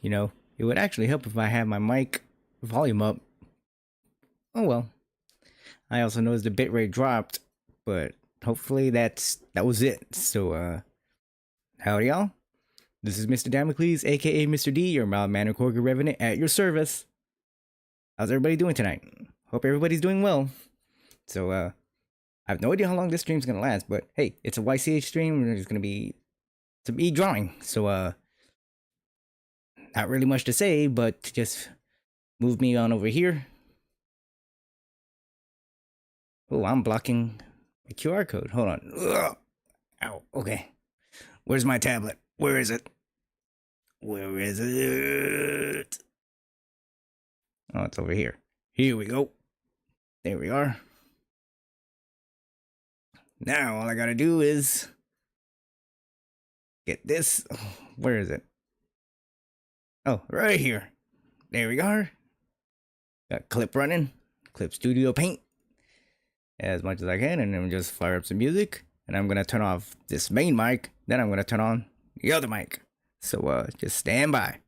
You know, it would actually help if I had my mic volume up. Oh well. I also noticed the bitrate dropped, but hopefully that was it. So howdy y'all. This is Mr. Damocles, aka Mr. D, your mild mannered Corgi Revenant at your service. How's everybody doing tonight? Hope everybody's doing well. So I have no idea how long this stream's gonna last, but hey, it's a YCH stream and it's gonna be to be drawing. So not really much to say, but just move me on over here. Oh, I'm blocking a QR code. Hold on. Ugh. Ow. Okay. Where's my tablet? Where is it? Where is it? Oh, it's over here. Here we go. There we are. Now all I gotta do is get this. Oh, where is it? Oh, right here. There we are. Got clip running. Clip Studio Paint. As much as I can, and then just fire up some music. And I'm gonna turn off this main mic. Then I'm gonna turn on the other mic. So just stand by.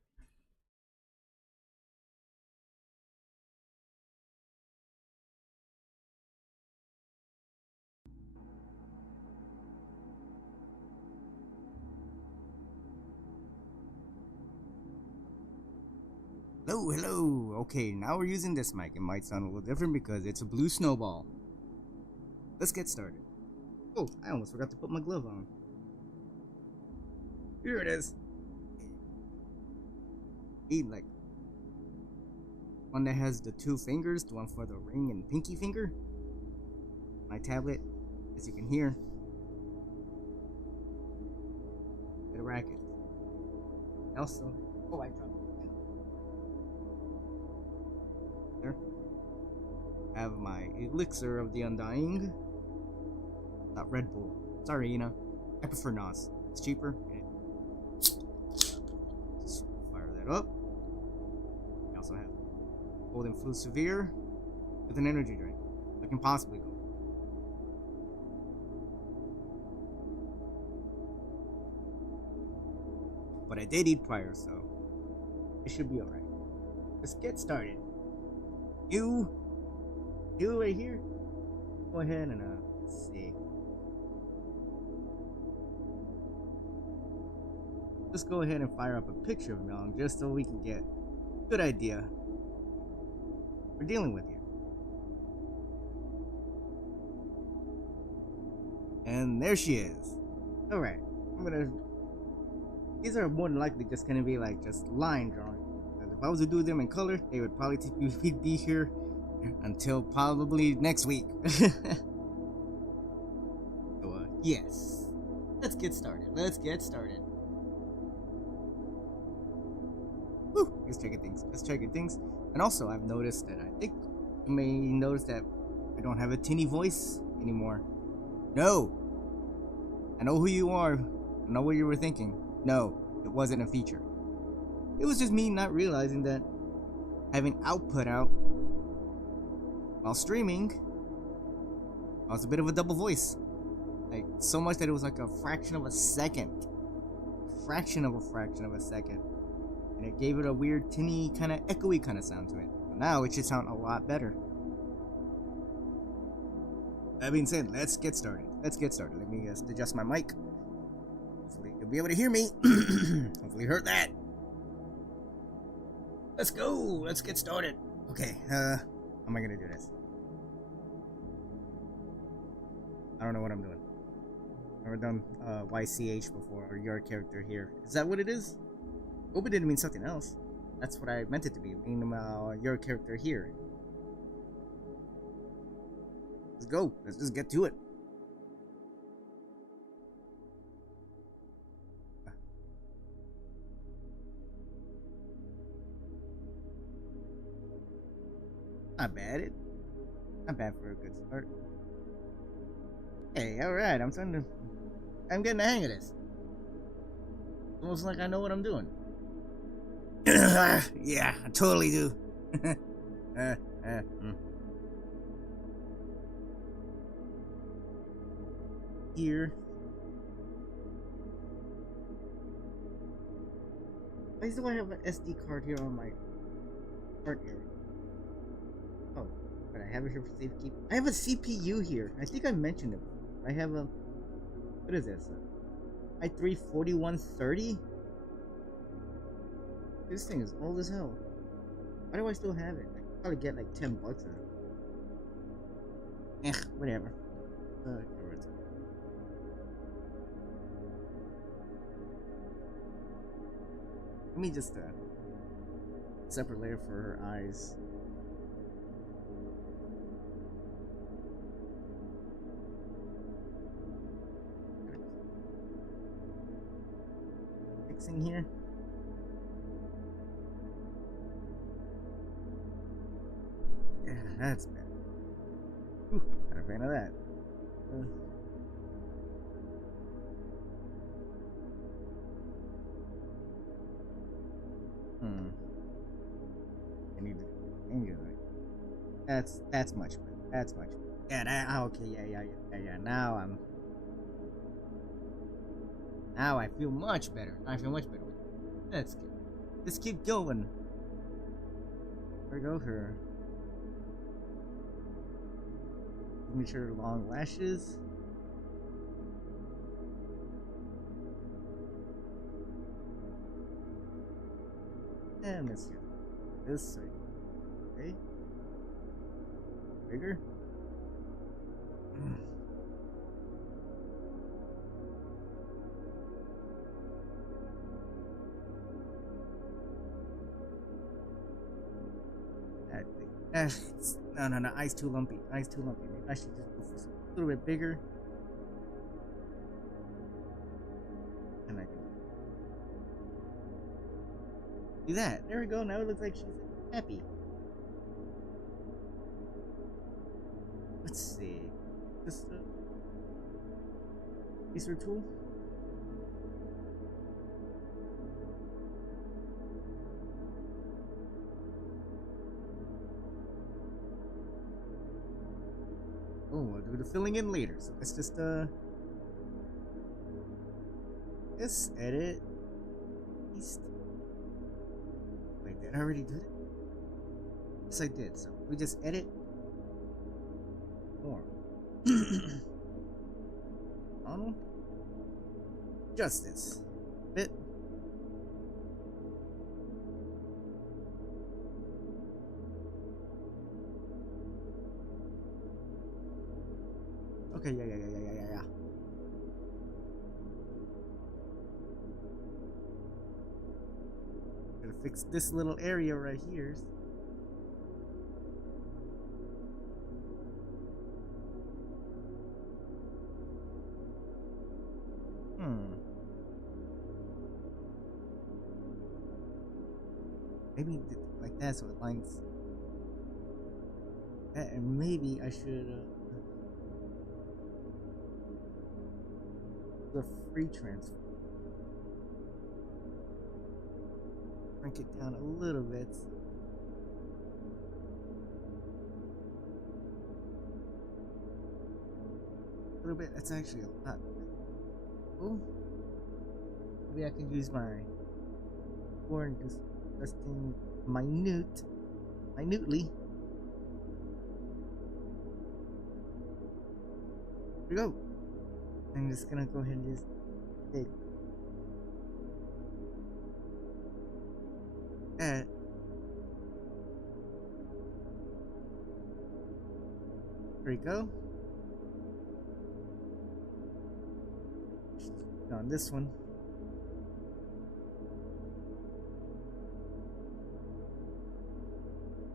Hello, hello. Okay, now we're using this mic. It might sound a little different because it's a blue snowball. Let's get started. Oh, I almost forgot to put my glove on. Here it is. Need like one that has the two fingers, the one for the ring and pinky finger. My tablet, as you can hear, the racket. Also, oh, I dropped it. There. I have my elixir of the undying. Not Red Bull. Sorry, Ina. I prefer NOS. It's cheaper. Just fire that up. I also have Cold and Flu Severe with an energy drink. I can possibly go. But I did eat prior, so it should be alright. Let's get started. You right here. Go ahead and let's see. Let's go ahead and fire up a picture of Meong just so we can get a good idea we're dealing with here. And there she is. Alright, these are more than likely just gonna be like just line drawing. Because if I was to do them in color, they would probably be here until probably next week. So yes. Let's get started. Woo, let's check things. And also, I've noticed that I think you may notice that I don't have a tinny voice anymore. No! I know who you are. I know what you were thinking. No, it wasn't a feature. It was just me not realizing that having output out while streaming, I was a bit of a double voice. Like, so much that it was like a fraction of a second. Fraction of a second. And it gave it a weird tinny kind of echoey kind of sound to it. But now it should sound a lot better. That being said, let's get started. Let me adjust my mic. Hopefully you'll be able to hear me. Hopefully you heard that. Let's go. Let's get started. Okay, how am I gonna do this? I don't know what I'm doing. Never done YCH before, or your character here. Is that what it is? Hope it didn't mean something else. That's what I meant it to be. Mean your character here. Let's go. Let's just get to it. Not bad. Not bad for a good start. Hey, alright. I'm getting the hang of this. It's almost like I know what I'm doing. Yeah, I totally do. Here. Why do I have an SD card here on my art area? Oh, but I have it here for safekeeping. I have a CPU here. I think I mentioned it. I have a, what is this? i3 4130? This thing is old as hell. Why do I still have it? I could probably get like $10 out of it. Whatever. Let me just separate layer for her eyes. Fixing here. Yeah, that's better. Ooh, not a fan of that. I need to change it. That's much better. That's much better. Yeah, that, okay, yeah. Now I feel much better. I feel much better. That's good. Let's keep going. Where go her? Make sure long lashes. And let's do this side. Okay. Bigger. No, eyes too lumpy. Eyes too lumpy. Maybe I should just go for something a little bit bigger. And I can do that. There we go. Now it looks like she's happy. Let's see. Just laser tool. Oh, we'll do the filling in later. So let's just let's edit. East. Wait, did I already do it? Yes, I did. So we just edit. More. Donald. Justice. Bit. Okay, yeah. Gotta fix this little area right here. Maybe like that so it lines that, and maybe I should the free transfer. Crank it down a little bit. A little bit. That's actually a lot. Oh, maybe I can use my or and do testing minutely. Here we go. I'm just gonna go ahead and just take that. There we go. On this one.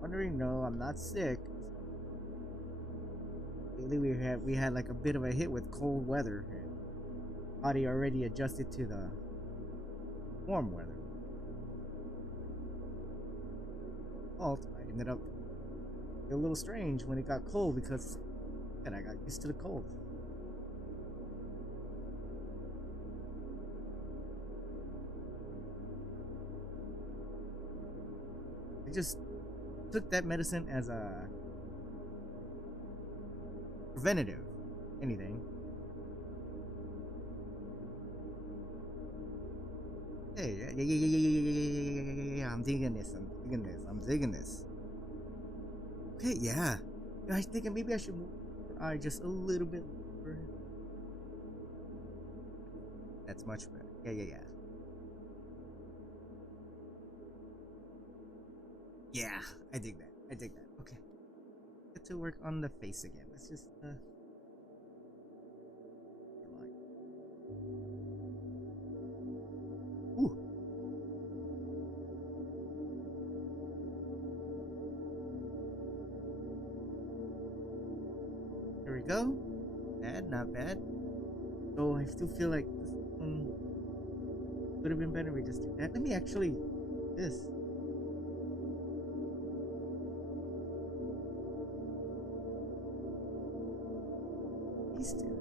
Wondering, no, I'm not sick. Lately we had like a bit of a hit with cold weather. Body already adjusted to the warm weather. I ended up a little strange when it got cold because I got used to the cold. I just took that medicine as a preventative, anything. Hey, yeah. I'm digging this. I'm digging this. Okay, yeah. I was thinking maybe I should move your eye just a little bit lower. That's much better. Yeah. Yeah, I dig that. Okay. Get to work on the face again. Let's just ooh. There we go. Not bad. So I still feel like this one would have been better if we just do that. Let me actually do this. These two.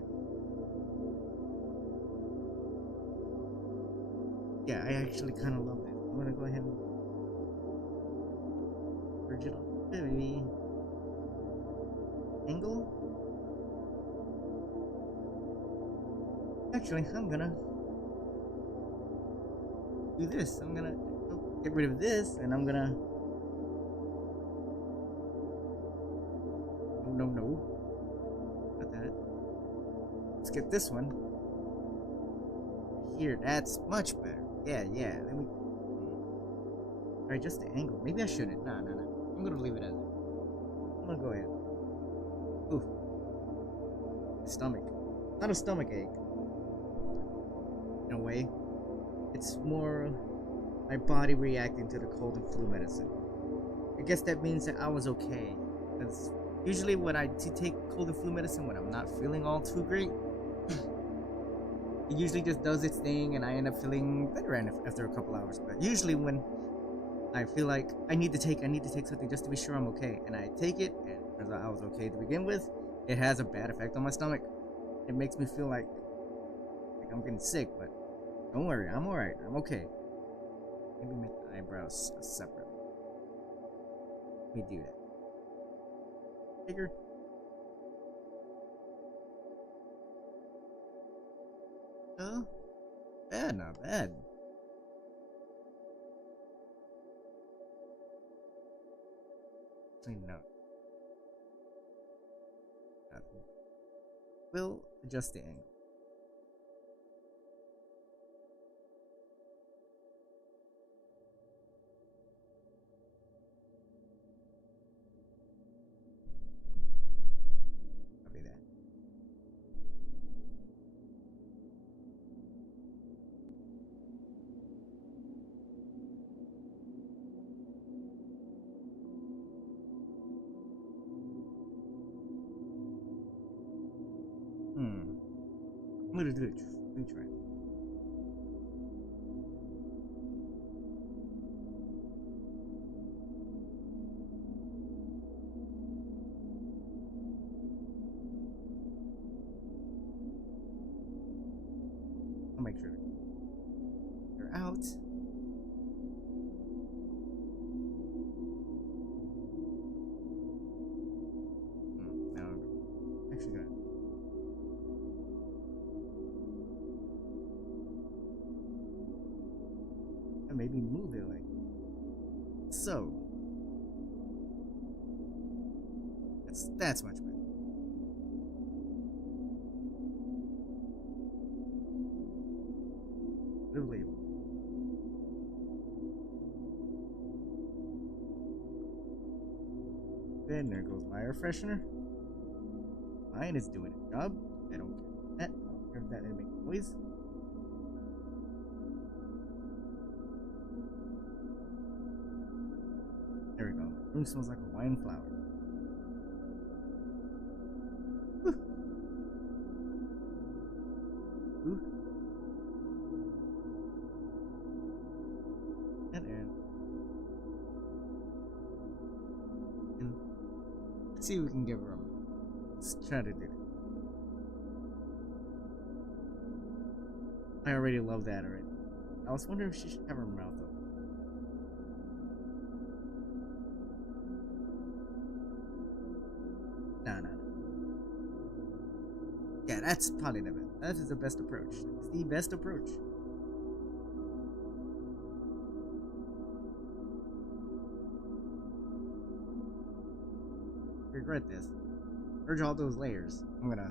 Yeah, I actually kind of love that. I'm gonna go ahead and merge it on. Maybe angle. Actually, I'm gonna do this. I'm gonna get rid of this, and I'm gonna. No. Not that. Let's get this one. Here, that's much better. Yeah. Let me. Alright, just the angle. Maybe I shouldn't. No. I'm gonna leave it as it. I'm gonna go ahead. Ooh. Stomach. Not a stomach ache. In a way. It's more my body reacting to the cold and flu medicine. I guess that means that I was okay. Because usually when I take cold and flu medicine when I'm not feeling all too great, it usually just does its thing and I end up feeling better after a couple hours. But usually when I feel like I need to take something just to be sure I'm okay, and I take it, and it turns out I was okay to begin with, it has a bad effect on my stomach. It makes me feel like I'm getting sick, but don't worry, I'm alright, I'm okay. Maybe make the eyebrows separate. Let me do that. Bigger. Oh, not bad. Actually, no. We'll adjust the angle. Copy that. I'm gonna do it. Let me try. I'll make sure they're out. Now I'm actually gonna. And maybe move it like so. That's much better. Literally. Then there goes my air freshener. Mine is doing its job. I don't care. I don't care if that didn't make noise. There we go. My room smells like a wine flower. Ooh. And let's see if we can give her a. Let's try to do it. I already love that already. I was wondering if she should have her mouth open. No. Yeah, that's probably the best. That is the best approach. It's the best approach. regret this. Purge all those layers. I'm gonna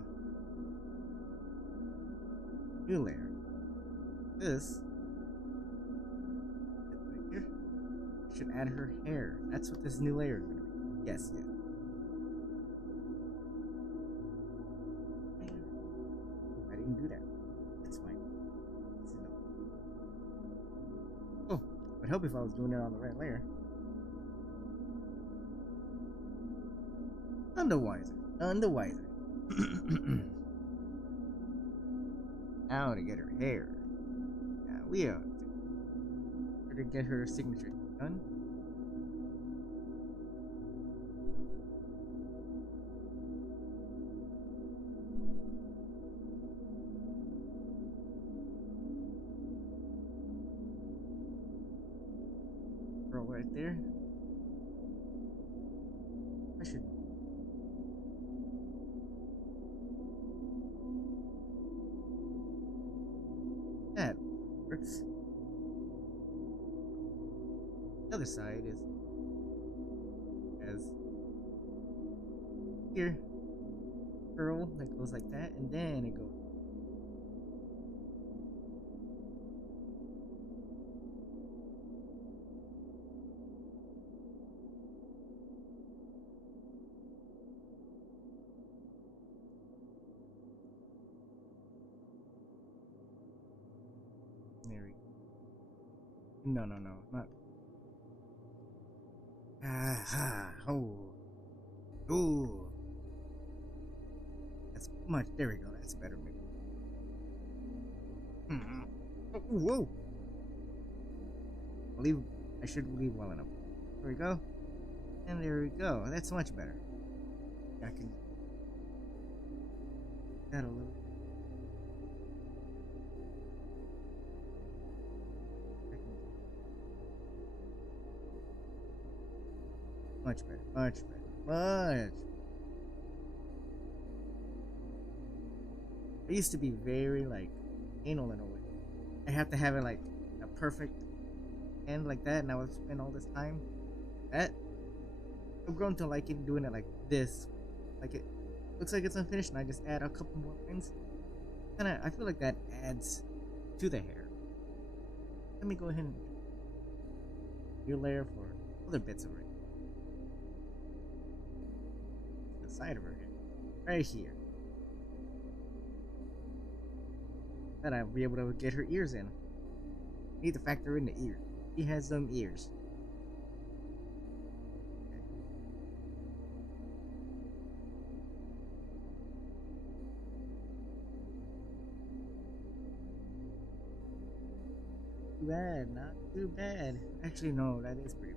new layer. This right here should add her hair. That's what this new layer is gonna be. Yes, yes. I didn't do that. It's fine. Oh, would help if I was doing it on the right layer. None the wiser. None the wiser. Now to get her hair. Now we are to get her signature done. Girl right there. I should. That works. The other side is as here curl that goes like that, and then it goes. There we go. No, not. Oh. That's much. There we go. That's better, maybe. Whoa. I should leave well enough. There we go. And there we go. That's much better. I can. That a little. Much better, much better, much. I used to be very like anal in a way. I have to have it like a perfect end like that, and I would spend all this time. That I've grown to like it doing it like this. Like it looks like it's unfinished, and I just add a couple more lines. Kinda, I feel like that adds to the hair. Let me go ahead and do a layer for other bits of it. Side of her head, right here. Then I'll be able to get her ears in. Need to factor in the ears. She has some ears. Too bad, not too bad. Actually, no, that is pretty.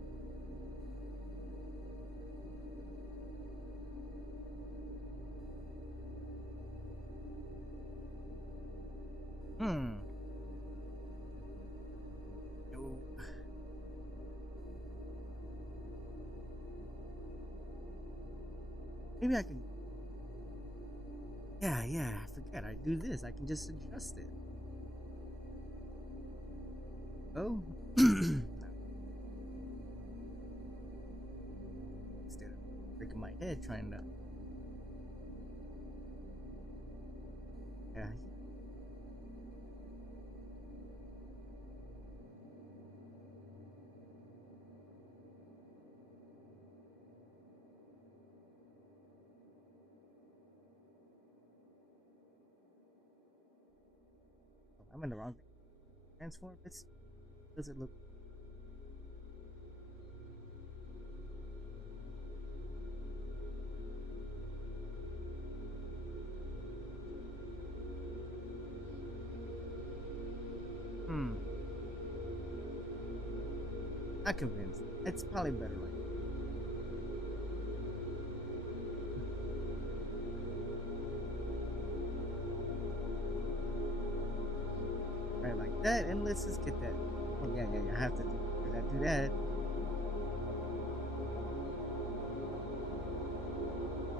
No. Maybe I can. Yeah, I forget. I do this. I can just adjust it. Oh. Instead of breaking my head trying to. Yeah. I'm in the wrong thing. Transform. Does it look? Not convinced. It's probably better like. Right, like that, and let's just get that. Oh yeah, I have to do that.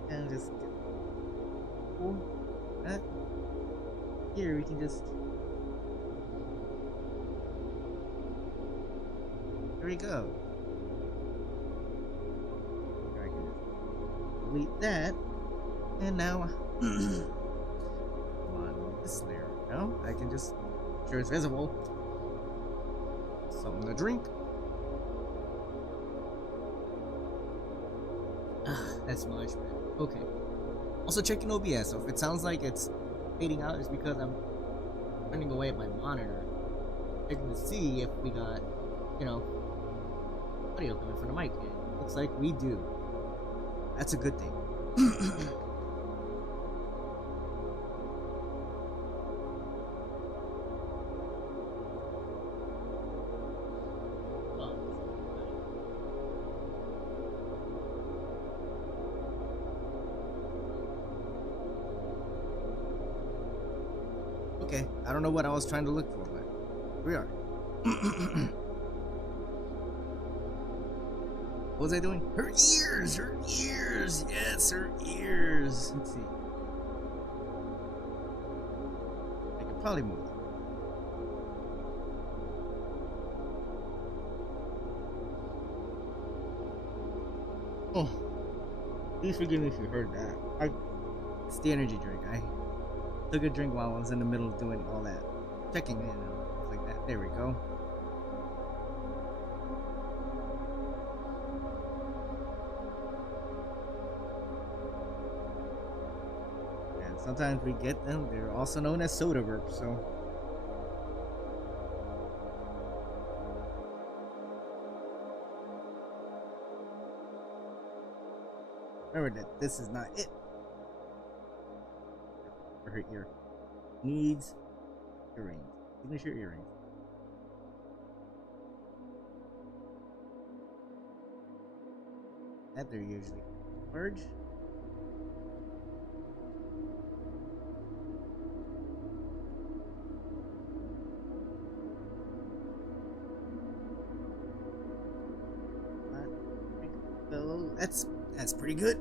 And just get cool. That here we can just. There we go. delete that. And now, come on, this layer. No, I can just, sure it's visible. Something to drink. That's much better. Okay. Also checking OBS, so if it sounds like it's fading out, it's because I'm turning away at my monitor, checking to see if we got, you know, audio coming from the mic. And it looks like we do. That's a good thing. Okay, I don't know what I was trying to look for, but here we are. What was I doing? Her ears! Her ears! Yes, her ears! Let's see. I could probably move them. Oh, please forgive me if you heard that. It's the energy drink. I took a drink while I was in the middle of doing all that. Checking in and stuff like that. There we go. And sometimes we get them. They're also known as soda burps, so. Remember that this is not it. For her ear. Needs earrings. Signature earrings. That they're usually large. So that's pretty good.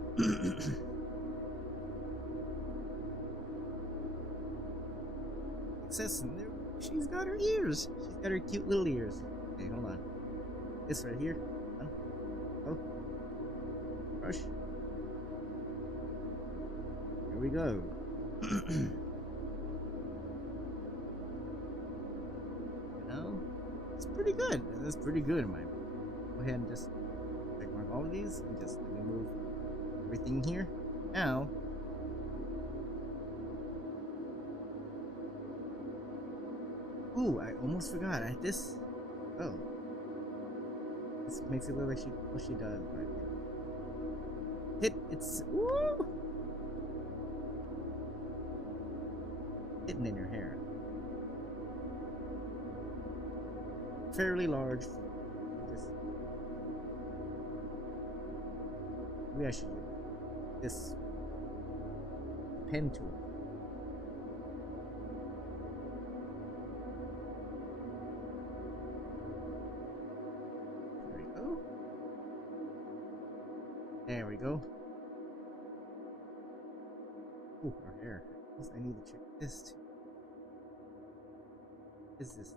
Success in there. She's got her ears. She's got her cute little ears. Okay, hold on. This right here. Oh. Brush. Here we go. No, it's pretty good. That's pretty good in my opinion. Go ahead and just check mark all of these and just let me move everything here. Now, ooh, I almost forgot. This makes it look like she does, but it's ooh, hitting in your hair. Fairly large. Just maybe I should use this pen tool. There we go. Ooh, our hair. I need to check this too. What is this?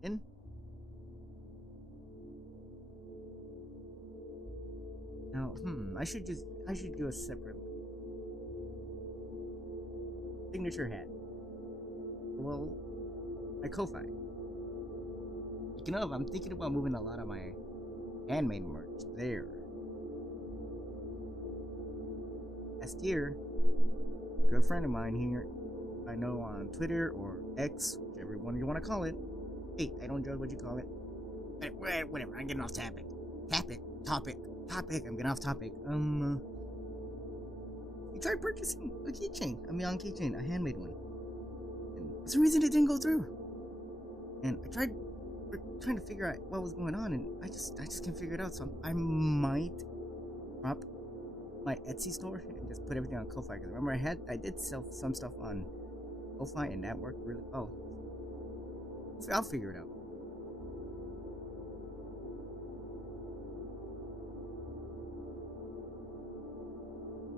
In? Now, I should do a separate signature hat. Well, my Ko-Fi. Speaking of, I'm thinking about moving a lot of my handmade merch there. Last year, a good friend of mine here, I know on Twitter or X, whichever one you want to call it. Hey, I don't judge what you call it. Whatever, I'm getting off topic. Topic. I'm getting off topic. You tried purchasing a keychain, a Meong keychain, a handmade one. And for some reason it didn't go through. And I tried trying to figure out what was going on, and I just can't figure it out. So I might drop my Etsy store and just put everything on Ko-Fi. Because remember, I did sell some stuff on Ko-Fi and that worked really well. So I'll figure it out.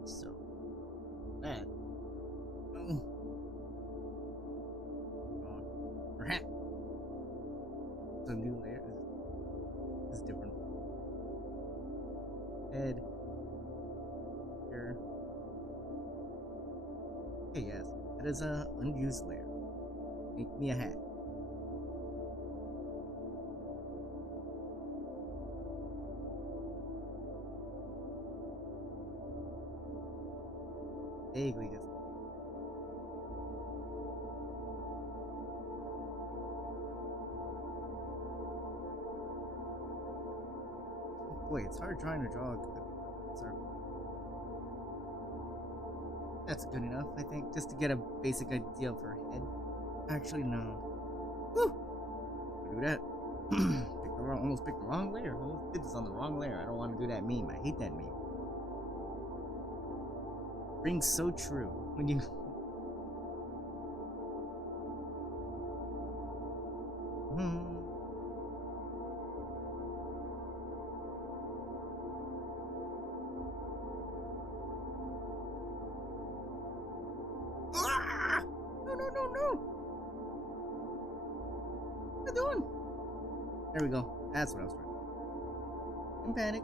So that. Oh. The new layer is different. Head. Here. Okay, yes. That is a unused layer. Make me a hat. Vaguely just. Boy, it's hard trying to draw a circle. That's good enough, I think, just to get a basic idea of her head. Actually, no. Woo! Do that. Almost picked the wrong layer. Almost did this on the wrong layer. I don't want to do that meme. I hate that meme. Rings so true when you. There we go. That's what I was trying. In panic.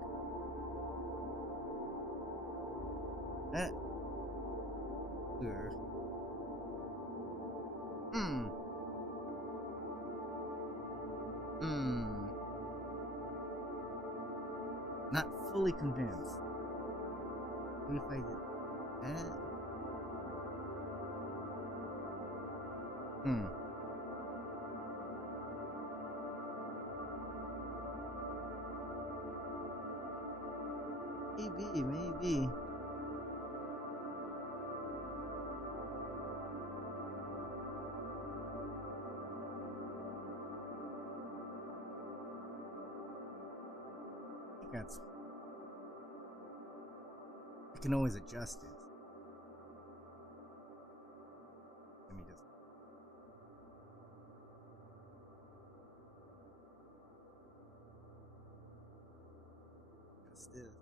Not fully convinced. What if I did that? Maybe. I can always adjust it. Let me just. Adjust this.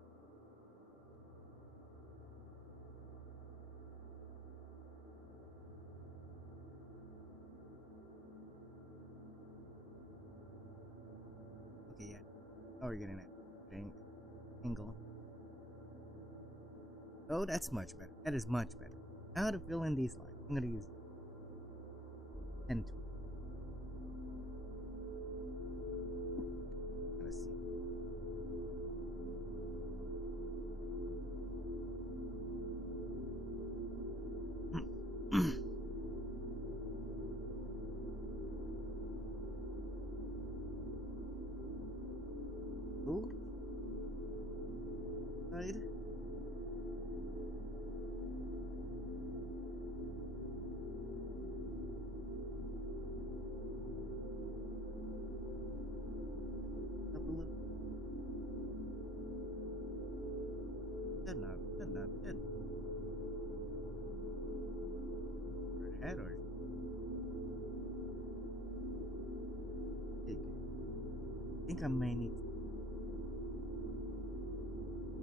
Okay, yeah. Oh, we're getting it. Angle. Oh, that's much better. That is much better. Now to fill in these lines, I'm gonna use pen tool. Let's see. Ooh. Side. Good. Head or I think I may need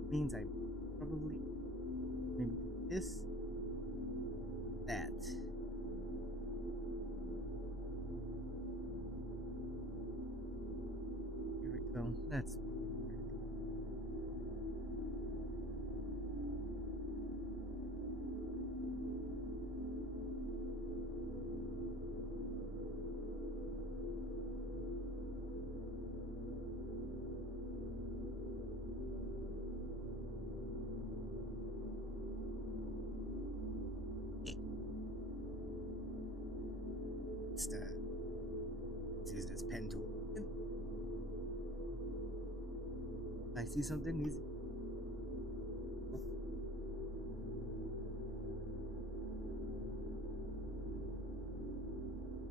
means I probably maybe this that here we go. That's use this pen tool. I see something easy.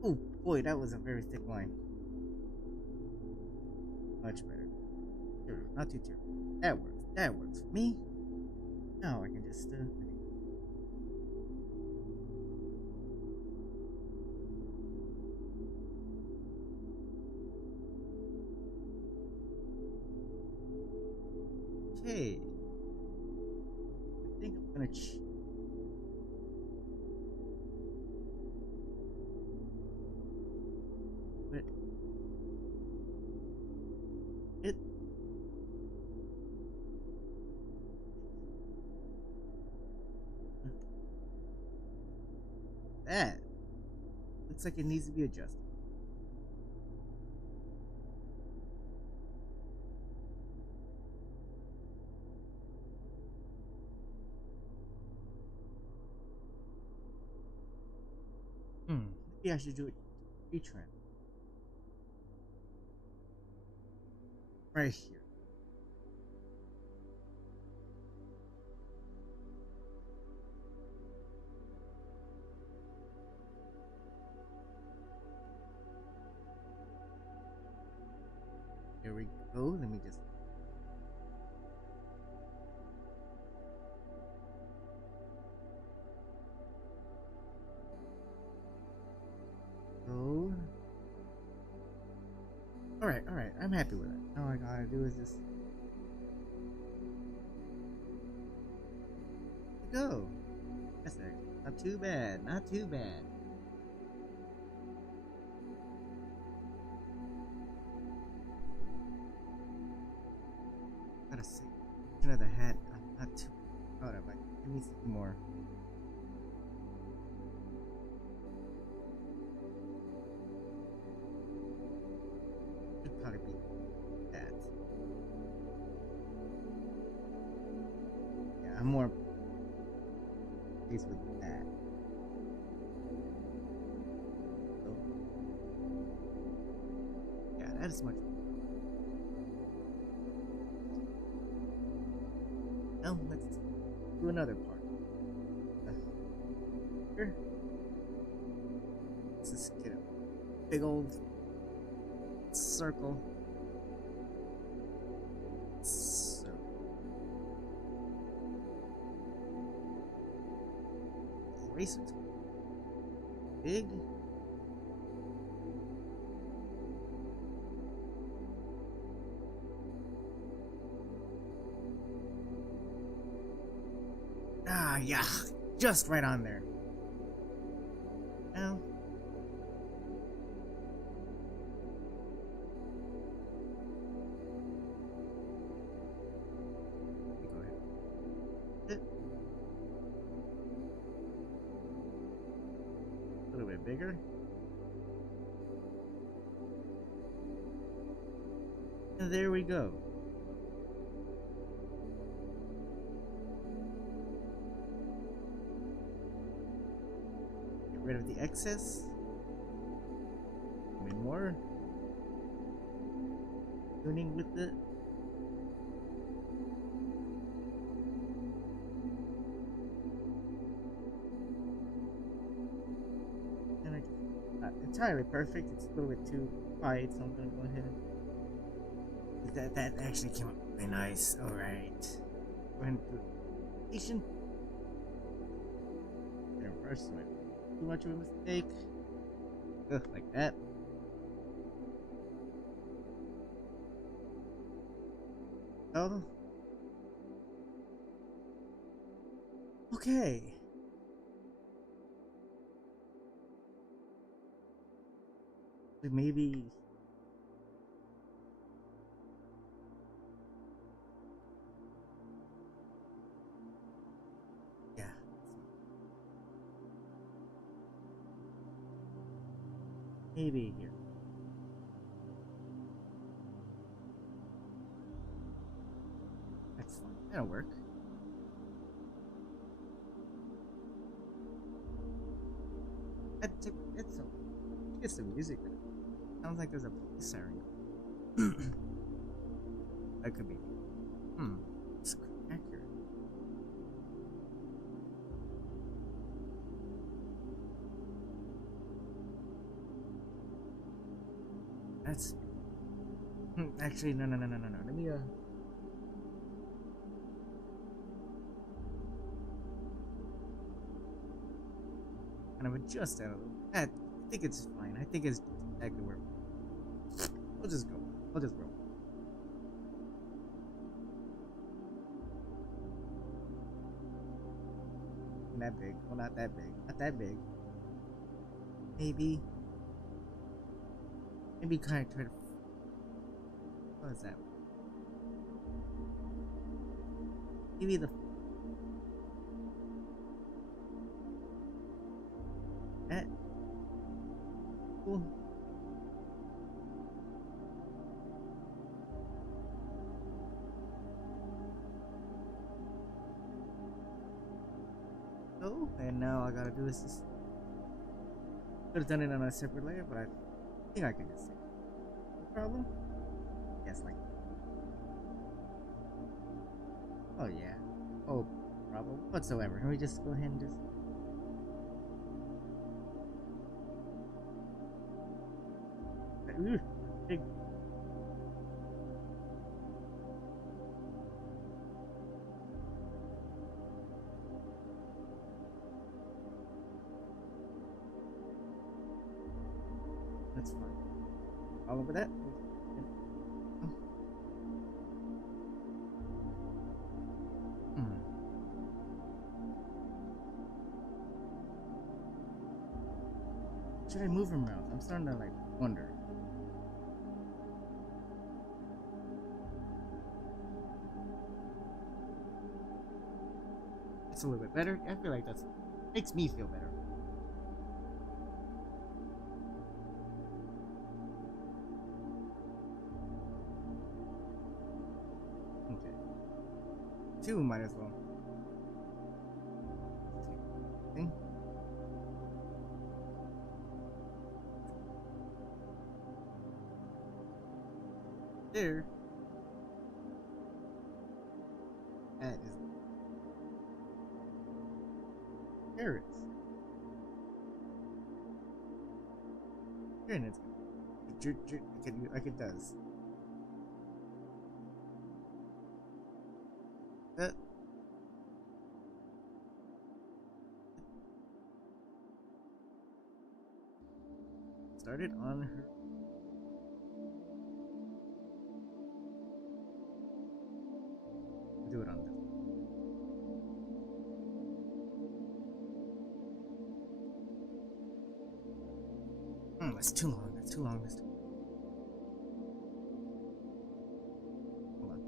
Oh boy, that was a very thick line. Much better. Not too terrible. That works. That works for me. Now I can just okay. I think I'm gonna but it that looks like it needs to be adjusted. Maybe I should do it retrim right here. There we go. Let me just go. Alright, alright. I'm happy with it. All I gotta do is just go. That's it. Not too bad. Not too bad. Gotta say, of the hat. I'm not too proud of it. It needs to be more. Should probably be that. Yeah, I'm more pleased with that. So, yeah, that is much. Now let's do another part. Here. Let's just get a big old circle. So erasers big. Ah, yeah, just right on there. Now, go ahead. A little bit bigger. And there we go. Rid of the excess. Maybe more tuning with the not entirely perfect. It's a little bit too quiet, so I'm gonna go ahead and that actually came out really nice. All right, go ahead and do patient. Reverse my too much of a mistake. Ugh, like that. Oh. Okay. Maybe. Yeah. Maybe here. That's fine. That'll work. It's some. Get some music. Sounds like there's a police siren. That could be. It's accurate. That's actually no. Let me kind of adjust that a little. I think it's fine. I think it's exactly where we'll just go. We'll just roll. Not that big. Well, not that big. Not that big. Maybe kind of try to. What is that? Maybe the. That. Cool. Oh, and now I gotta do is just. Could have done it on a separate layer, but I think I can just say. No problem? Yes, like. Oh, yeah. Oh, problem whatsoever. Let me just go ahead and just. Ooh, big. That's fine. All over that. Should I move him around? I'm starting to like wonder. It's a little bit better. I feel like that's makes me feel better. Okay. Two might as well. Okay. There. That is carrots. Here and it's like it does. That started on her. Do it on this. That's too long. That's too long. That's too long. Hold on.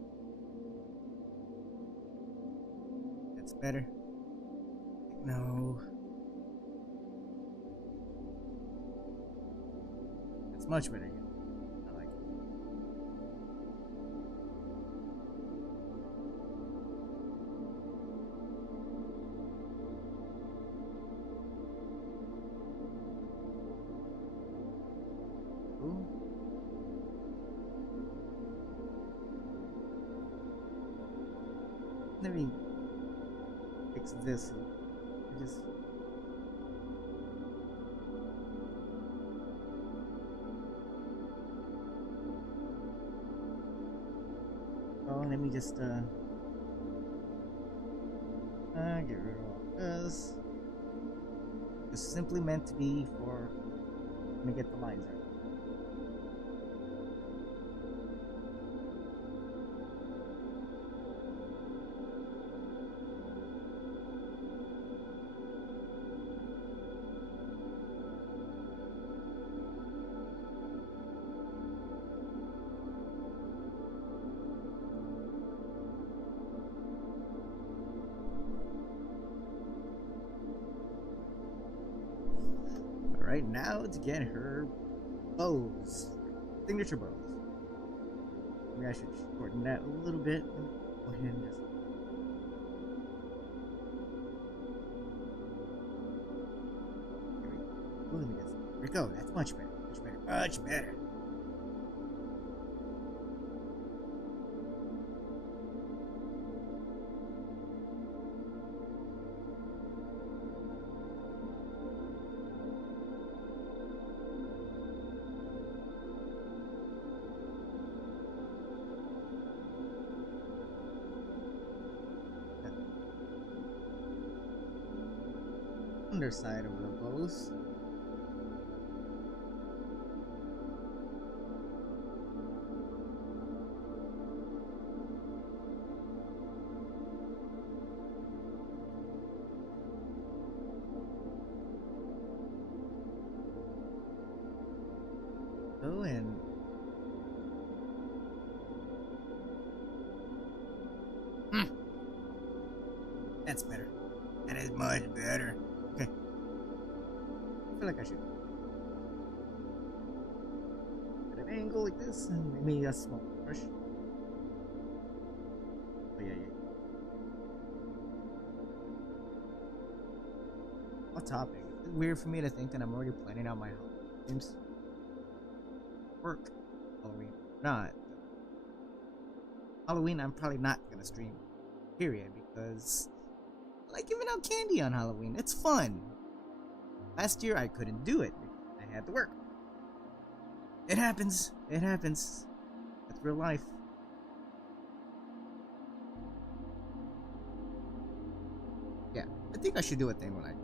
That's better. No. That's much better. I like it. Ooh. Let me fix this. I just. Oh, let me just get rid of all this. It's simply meant to be for when I get the lines right. Alright, now to get her bows. Signature bows. Maybe I should shorten that a little bit. Go ahead and just. Here we go. That's much better. Much better. Much better. underside of the bows. Oh, and that's better. That is much better. Okay. I feel like I should at an angle like this and maybe a small brush. Oh yeah, yeah. What topic? It's weird for me to think that I'm already planning out my games. Work. Halloween. Not. Halloween, I'm probably not gonna stream. Period. Because I like giving out candy on Halloween. It's fun. Last year I couldn't do it. I had to work. It happens. It happens. That's real life. Yeah, I think I should do a thing where like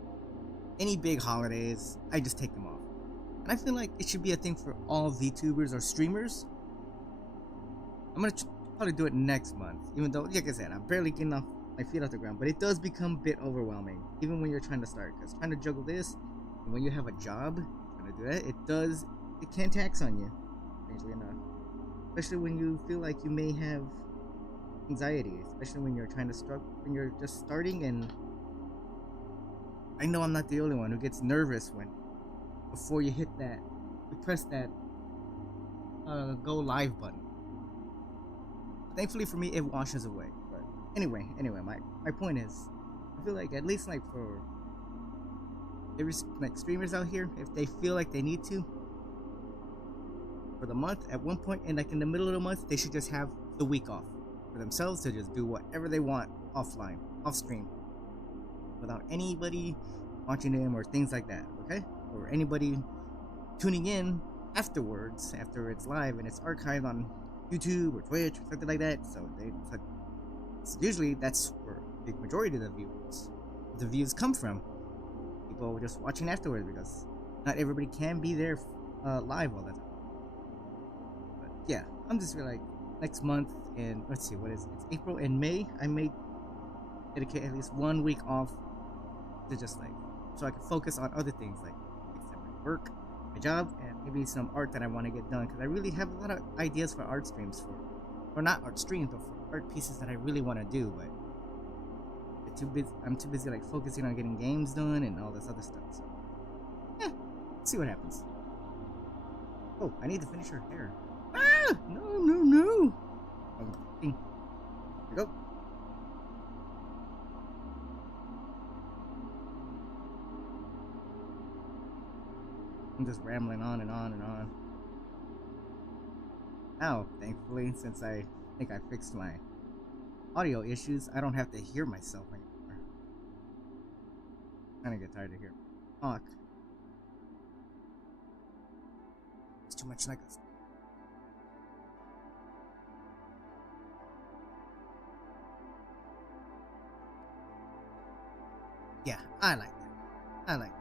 any big holidays, I just take them off. And I feel like it should be a thing for all VTubers or streamers. I'm gonna probably do it next month, even though, like I said, I'm barely getting off my feet off the ground. But it does become a bit overwhelming, even when you're trying to start. Because trying to juggle this, and when you have a job, trying to do that, it can tax on you, strangely enough. Especially when you feel like you may have anxiety, especially when you're trying to struggle, when you're just starting. And I know I'm not the only one who gets nervous when, before you hit that, you press that go live button. Thankfully for me, it washes away. But anyway, my point is, I feel like at least like for every like streamers out here, if they feel like they need to for the month, at one point and like in the middle of the month, they should just have the week off for themselves to just do whatever they want offline, off stream, without anybody watching them or things like that. Okay, or anybody tuning in afterwards after it's live and it's archived on YouTube or Twitch or something like that. So usually that's where the big majority of the views come from. People just watching afterwards because not everybody can be there live all the time. But yeah, I'm just really like next month and let's see what is it? It's April and May. I may dedicate at least 1 week off to just like so I can focus on other things like my work, my job, and maybe some art that I want to get done because I really have a lot of ideas for art streams or not art streams, but for art pieces that I really want to do. But I'm too busy like focusing on getting games done and all this other stuff. So yeah, let's see what happens. Oh, I need to finish her hair. Ah, no. Here we go. I'm just rambling on and on and on. Now, thankfully, since I think I fixed my audio issues, I don't have to hear myself anymore. I kind of get tired of hearing talk. It's too much like this. Yeah, I like that.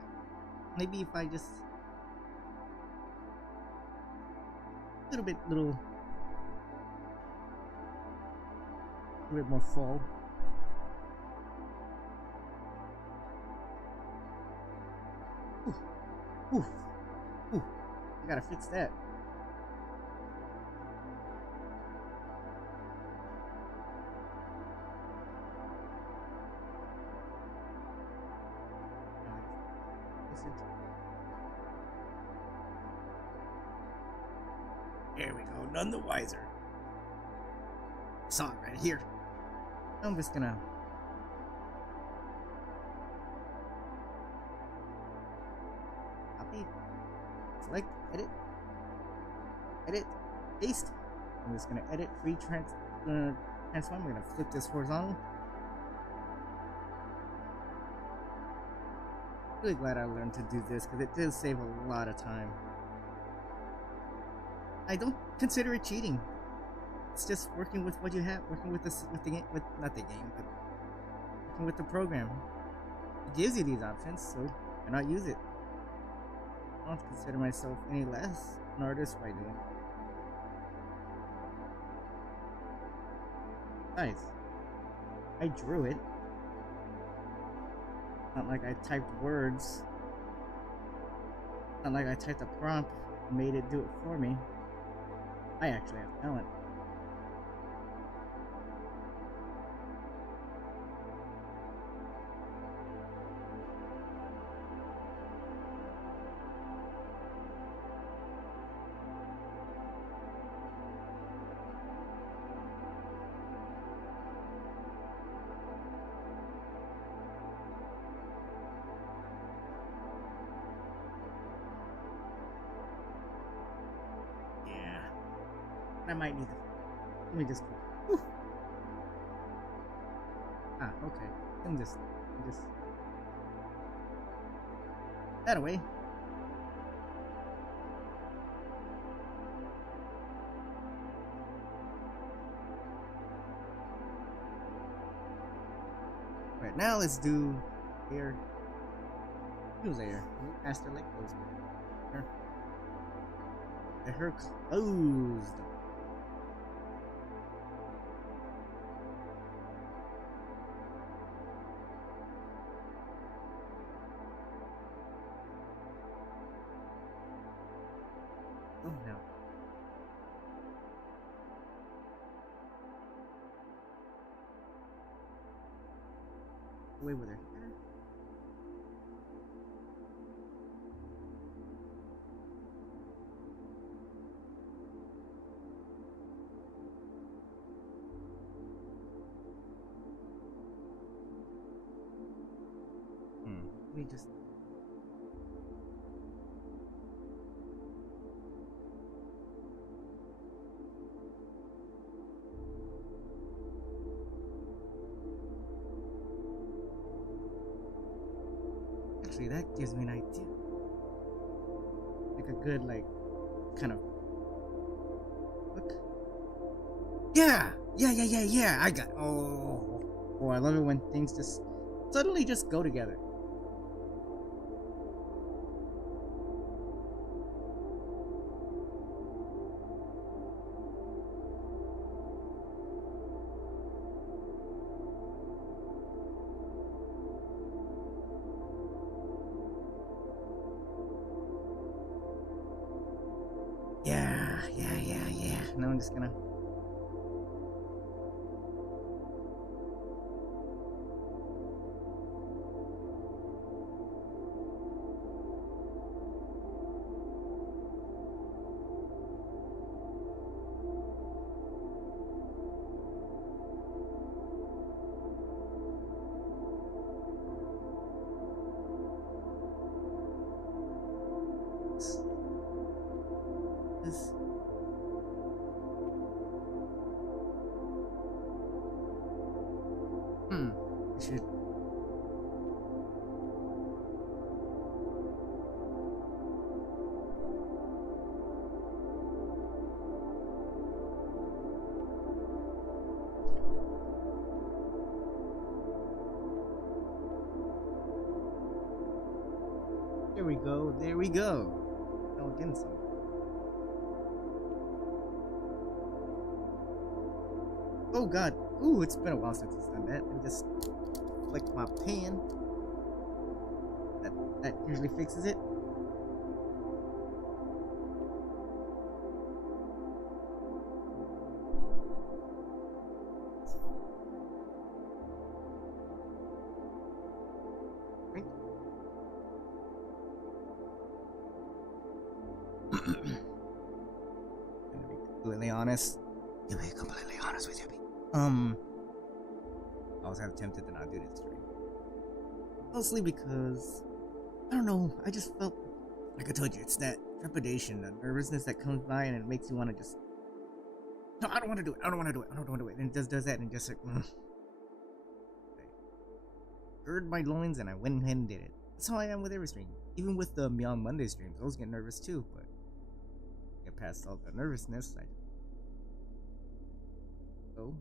Maybe if I just little bit more full. Ooh. I gotta fix that. There we go, none the wiser. Saw it right here. I'm just gonna copy, select, edit, paste. I'm just gonna edit, transform. I'm gonna flip this horizontal. Really glad I learned to do this because it does save a lot of time. I don't consider it cheating. It's just working with what you have, working with not the game, but working with the program. It gives you these options, so Why not use it? I don't consider myself any less an artist by doing it. Besides, I drew it. Not like I typed words. Not like I typed a prompt and made it do it for me. I actually have talent. I might need to. Let me just. Whew. Ah, okay. Let me just. That away. Right now, let's do air. Who's air? Master leg closed. Let her closed. Oh no. Away with her hair. Let me just. Actually, that gives me an idea. Like a good, like, kind of. Look. Yeah! Yeah. I got. Oh, I love it when things just suddenly just go together. Yeah. Now I'm just gonna. This. I should. There we go. Oh, again, some. Oh god. Ooh, it's been a while since it's done that. Let me just flick my pen. That usually fixes it. Right. Gonna be completely honest. To be completely honest with you. I was half tempted to not do this stream. Mostly because, I don't know, I just felt, like I told you, it's that trepidation, that nervousness that comes by and it makes you want to just, no, I don't want to do it, and it just does that and just like, I girded my loins and I went ahead and did it. That's how I am with every stream. Even with the Meong Monday streams, I was getting nervous too, but get past all the nervousness, I go.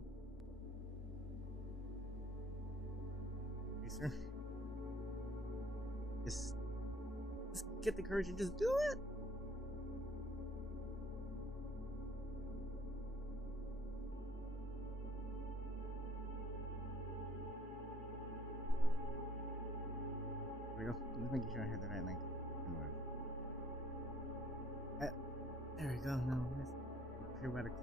Sir. Just get the courage and just do it. There we go. Let's make sure I have the right link. There we go. No, that's theoretical.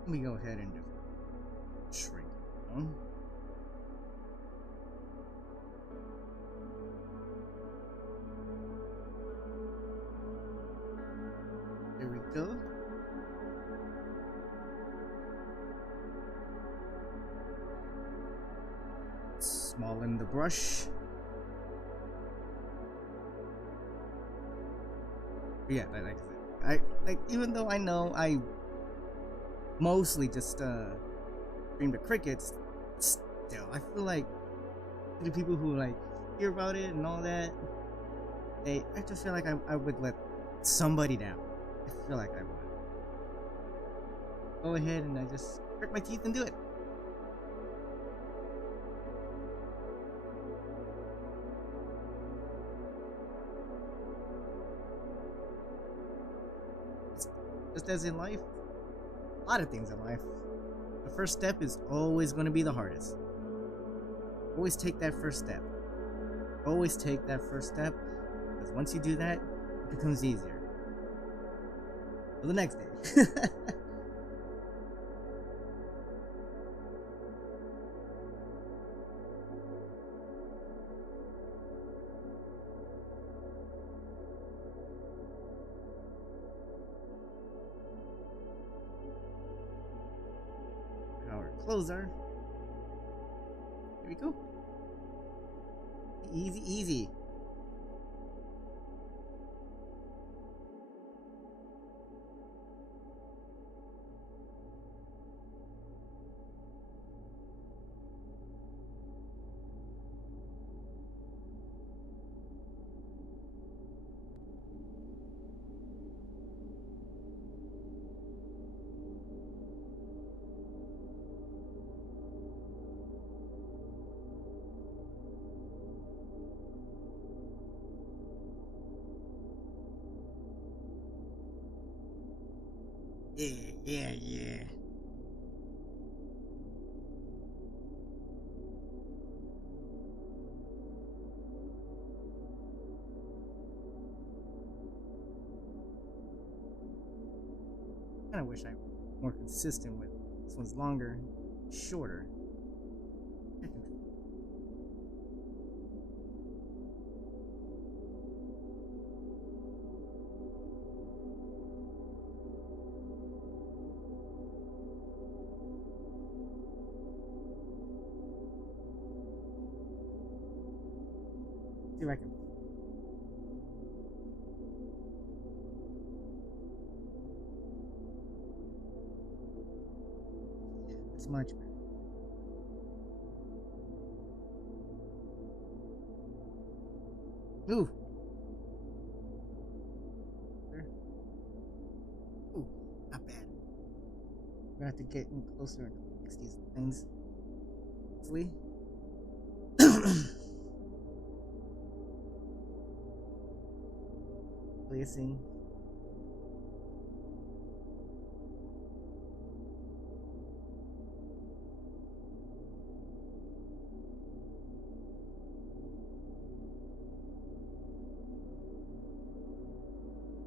Let me go ahead and just shrink it down. There we go. Smallen the brush. But yeah, like I said, even though I know I mostly just stream the crickets, still I feel like the people who like hear about it and all that, I just feel like I would let somebody down. I feel like I would go ahead and I just grit my teeth and do it. Just as in life, a lot of things in life, the first step is always going to be the hardest. Always take that first step. Always take that first step, because once you do that, it becomes easier. For the next day. Closer. Here we go. Easy, easy. Yeah. Kinda wish I was more consistent with this one's longer, shorter. See if I can. It's much better. Ooh. There. Ooh, not bad. I'm gonna have to get in closer and fix these things. Hopefully. Placing.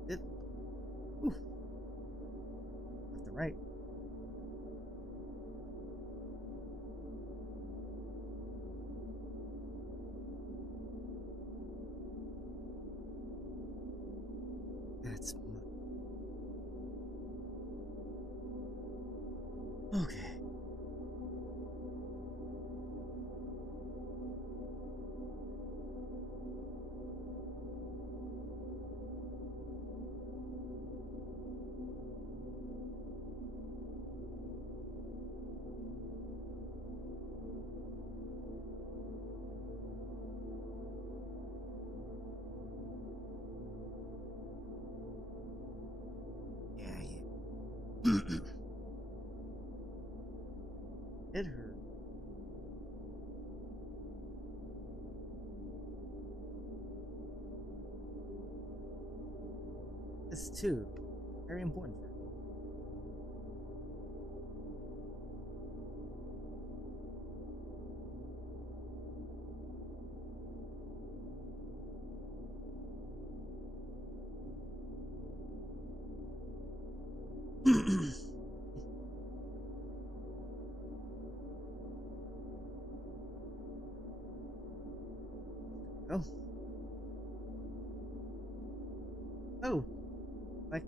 It. Ooh. Left to right. That's okay. It hurt. this too. Very important. Oh. Oh. Like.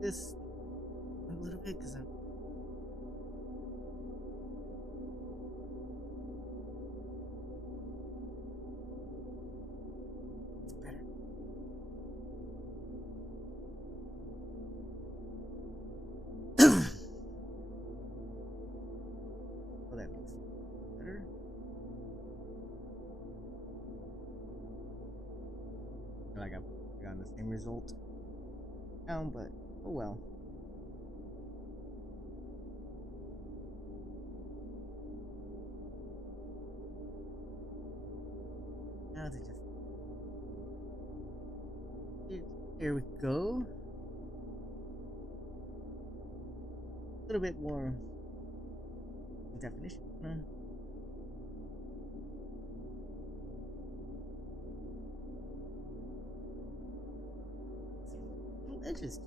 This a little bit because I'm. It's better. Oh, that looks better. Like I've gotten the same result now, but oh well. Now to just here we go. A little bit more definition. Edges.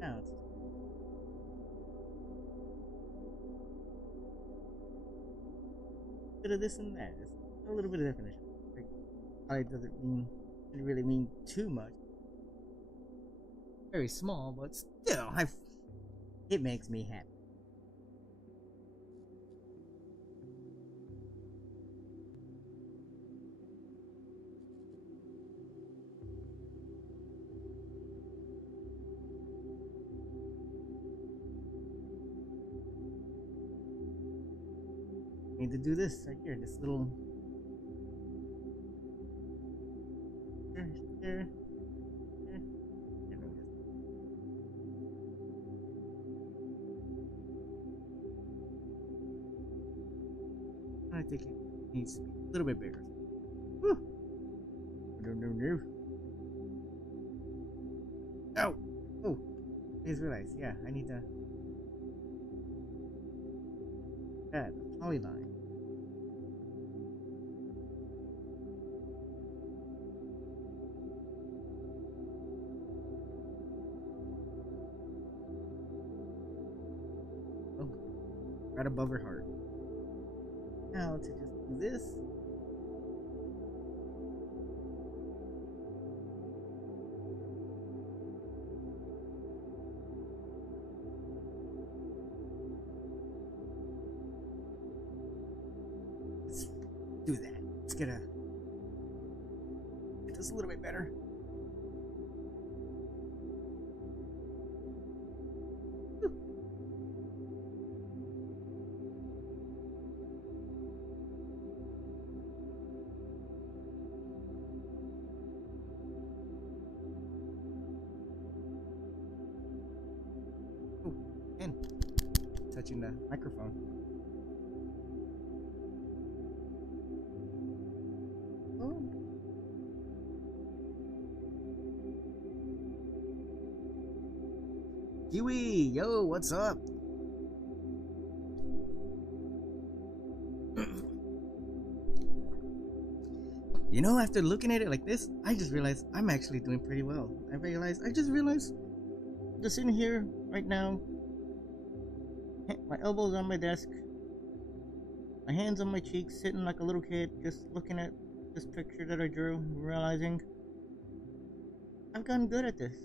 Now it's a bit of this and that. It's a little bit of definition. Like, probably doesn't really mean too much. Very small, but still, it makes me happy. Need to do this right here, this little there. I think it needs to be a little bit bigger. Woo. No. Oh! Oh! I just realized, yeah, I need to add a polyline. Oh, right above her heart. Now to just do this. Let's do that. Let's get this a little bit better. And touching the microphone. Oh. Kiwi, yo, what's up? You know, after looking at it like this, I just realized I'm actually doing pretty well. I just realized, just sitting here right now, my elbows on my desk, my hands on my cheeks, sitting like a little kid, just looking at this picture that I drew, realizing I've gotten good at this.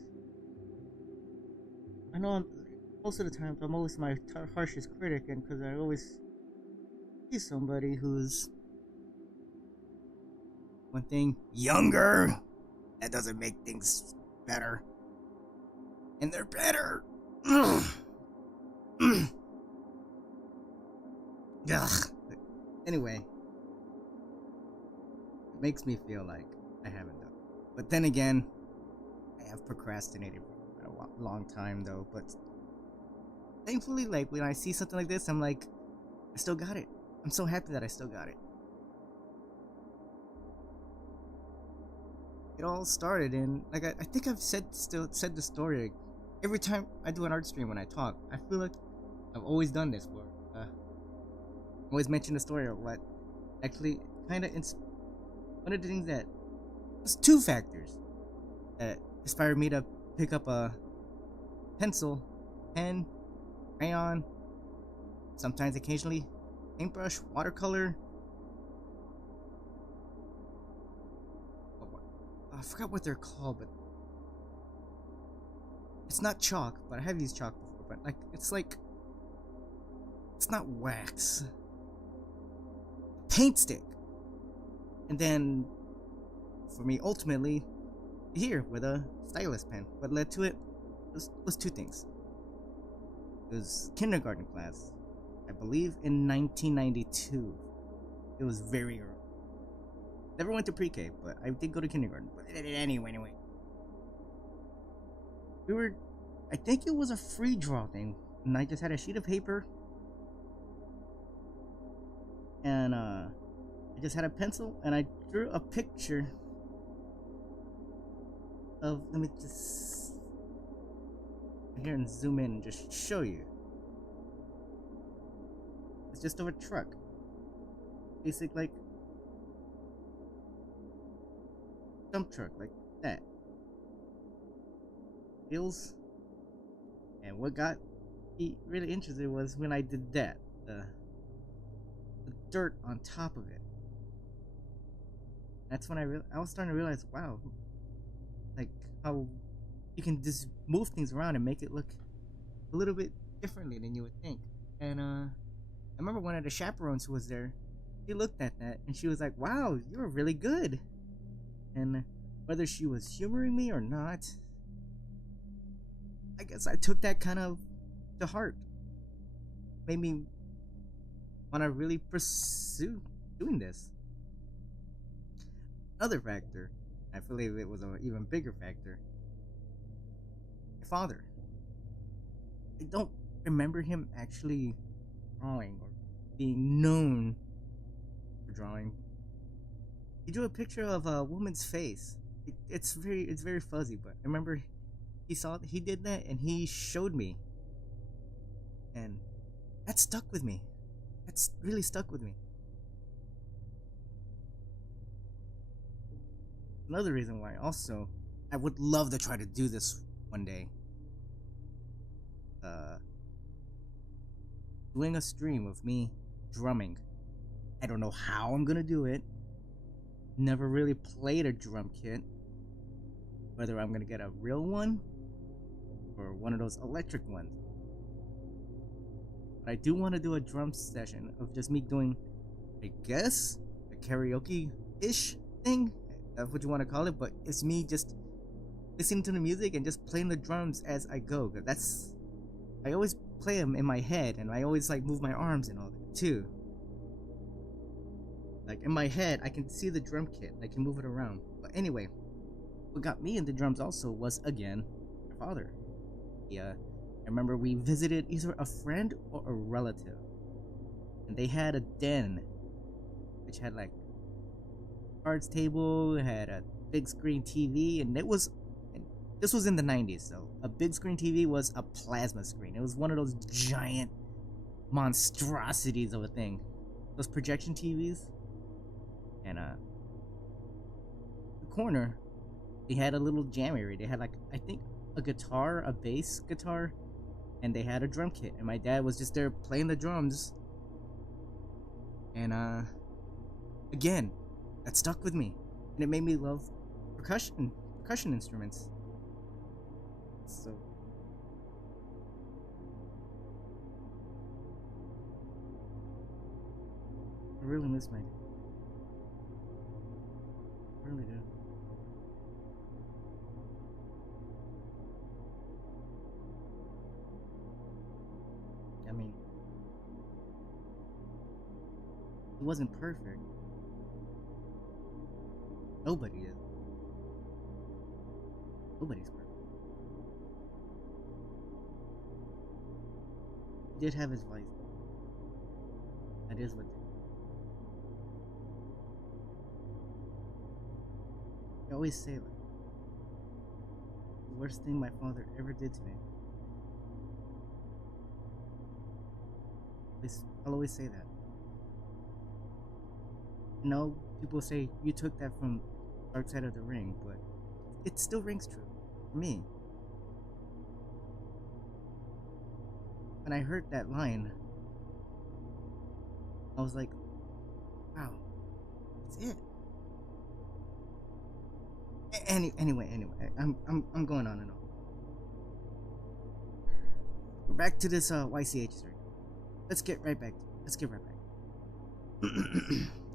I know most of the times I'm always my harshest critic, and because I always see somebody who's one thing younger, that doesn't make things better, and they're better. Ugh. Anyway, it makes me feel like I haven't done it. But then again, I have procrastinated for a long time though. But thankfully, like when I see something like this, I'm like, I still got it. I'm so happy that I still got it. It all started in like I think I've said the story every time I do an art stream when I talk. I feel like I've always done this for always mention the story of what actually kind of one of the things that was two factors that inspired me to pick up a pencil, pen, crayon, sometimes occasionally paintbrush, watercolor. I forgot what they're called, but it's not chalk. But I have used chalk before. But like it's not wax. Paint stick. And then for me ultimately here with a stylus pen. What led to it was two things. It was kindergarten class, I believe in 1992. It was very early. Never went to pre-K, but I did go to kindergarten. But anyway. I think it was a free draw thing. And I just had a sheet of paper. And I just had a pencil and I drew a picture of, let me just here and zoom in and just show you. It's just of a truck. Basic like dump truck like that. Wheels. And what got me really interested was when I did that. The dirt on top of it. That's when I was starting to realize, wow, like how you can just move things around and make it look a little bit differently than you would think. And I remember one of the chaperones who was there, she looked at that and she was like, wow, you're really good. And whether she was humoring me or not, I guess I took that kind of to heart. Made me want to really pursue doing this. Another factor, I believe it was an even bigger factor, my father. I don't remember him actually drawing or being known for drawing. He drew a picture of a woman's face. It's very fuzzy, but I remember he did that and he showed me, and that stuck with me. That's really stuck with me. Another reason why also I would love to try to do this one day. Doing a stream of me drumming. I don't know how I'm gonna do it. Never really played a drum kit. Whether I'm gonna get a real one or one of those electric ones. But I do want to do a drum session of just me doing, I guess, a karaoke-ish thing. That's what you want to call it, but it's me just listening to the music and just playing the drums as I go. Cause I always play them in my head, and I always like move my arms and all that too. Like in my head, I can see the drum kit, I can move it around. But anyway, what got me into drums also was again my father. I remember we visited either a friend or a relative, and they had a den, which had like cards table, had a big screen TV, and this was in the 90s, so a big screen TV was a plasma screen. It was one of those giant monstrosities of a thing, those projection TVs. And the corner, they had a little jam area. They had like, I think, a guitar, a bass guitar, and they had a drum kit, and my dad was just there playing the drums. And again, that stuck with me, and it made me love percussion instruments. So I really miss my dad. I really do. I mean, he wasn't perfect. Nobody is. Nobody's perfect. He did have his vices. That is what. I always say, like, the worst thing my father ever did to me. I'll always say that. You know, people say you took that from Dark Side of the Ring, but it still rings true for me. When I heard that line, I was like, wow, that's it. Anyway, I'm going on and on. We're back to this YCH story. Let's get right back.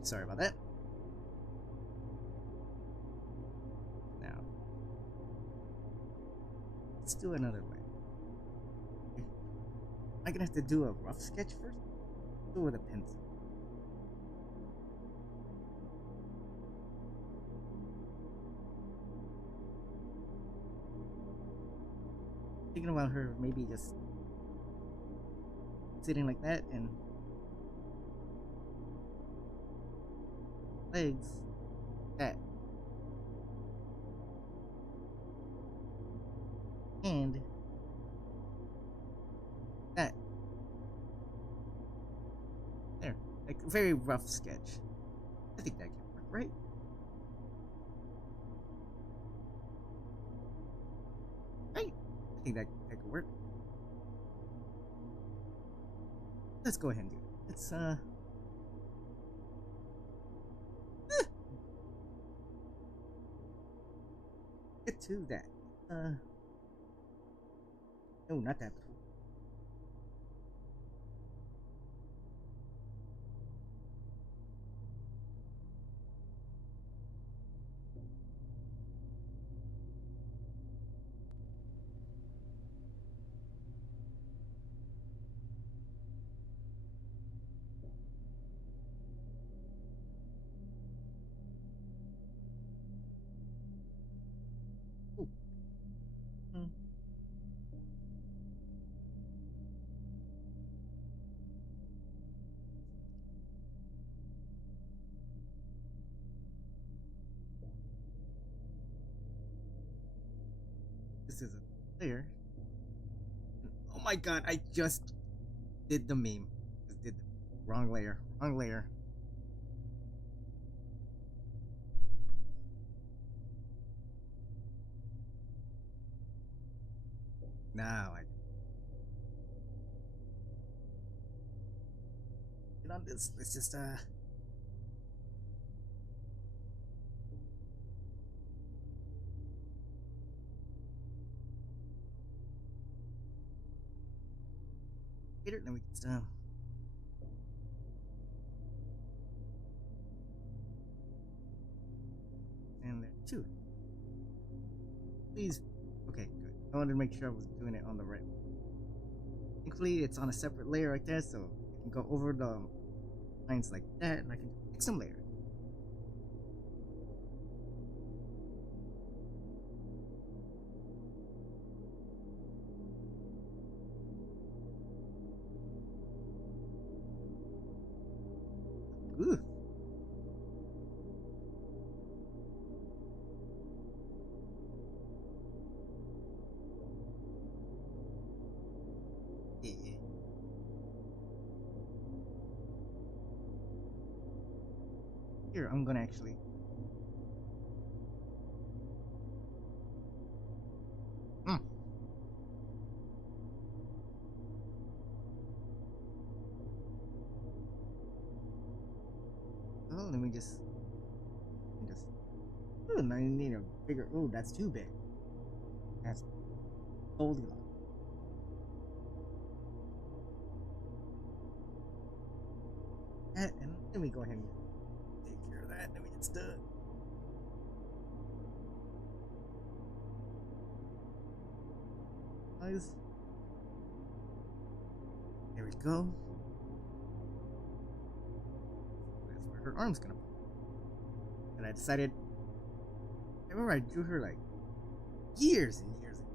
Sorry about that. Now, let's do another way. Am I gonna have to do a rough sketch first? Do it with a pencil. Thinking about her maybe just sitting like that and legs that and that there, like a very rough sketch. I think that can work, right? Right? I think that could work. Let's go ahead and do it. Let's get to that. No, not that. Oh. This is a layer. Oh my god, I just did the meme. Just did the wrong layer. Wrong layer. Now I get on this. Let's just get it. Then we just and there too. Please. Okay, good. I wanted to make sure I was doing it on the right. Thankfully, it's on a separate layer like that, so I can go over the lines like that, and I can pick some layer. Ooh. Yeah. Here, I'm gonna actually. Oh, let me just. Ooh, now you need a bigger. Ooh, that's too big. That's Goldilocks. And let me go ahead and take care of that. Let me get stuck. Guys. There we we go. That's where her arm's gonna pop. And I decided, I remember I drew her like years and years ago.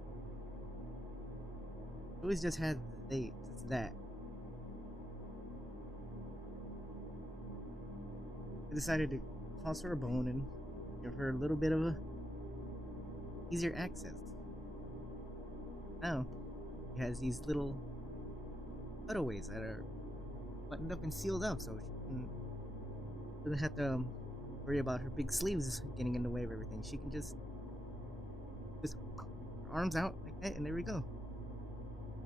I always just had the dates, it's that. I decided to toss her a bone and give her a little bit of a easier access. Now, she has these little cutaways that are buttoned up and sealed up, so she doesn't have to worry about her big sleeves getting in the way of everything. She can just her arms out like that, and there we go.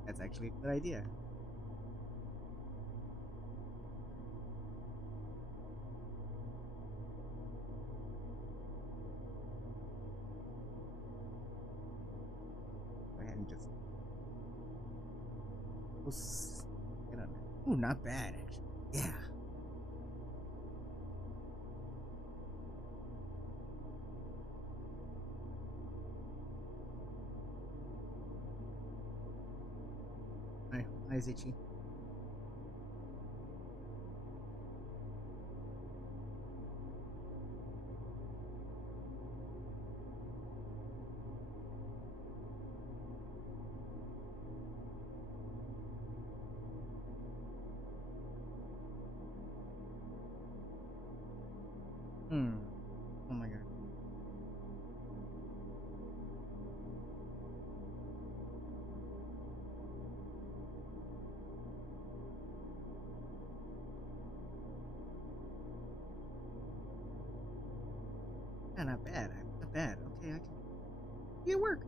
That's actually a good idea. Go ahead and just get on. Ooh, not bad actually. Yeah. My eyes itchy. Oh my god. Yeah, not bad. Not bad. Okay, I can. It work.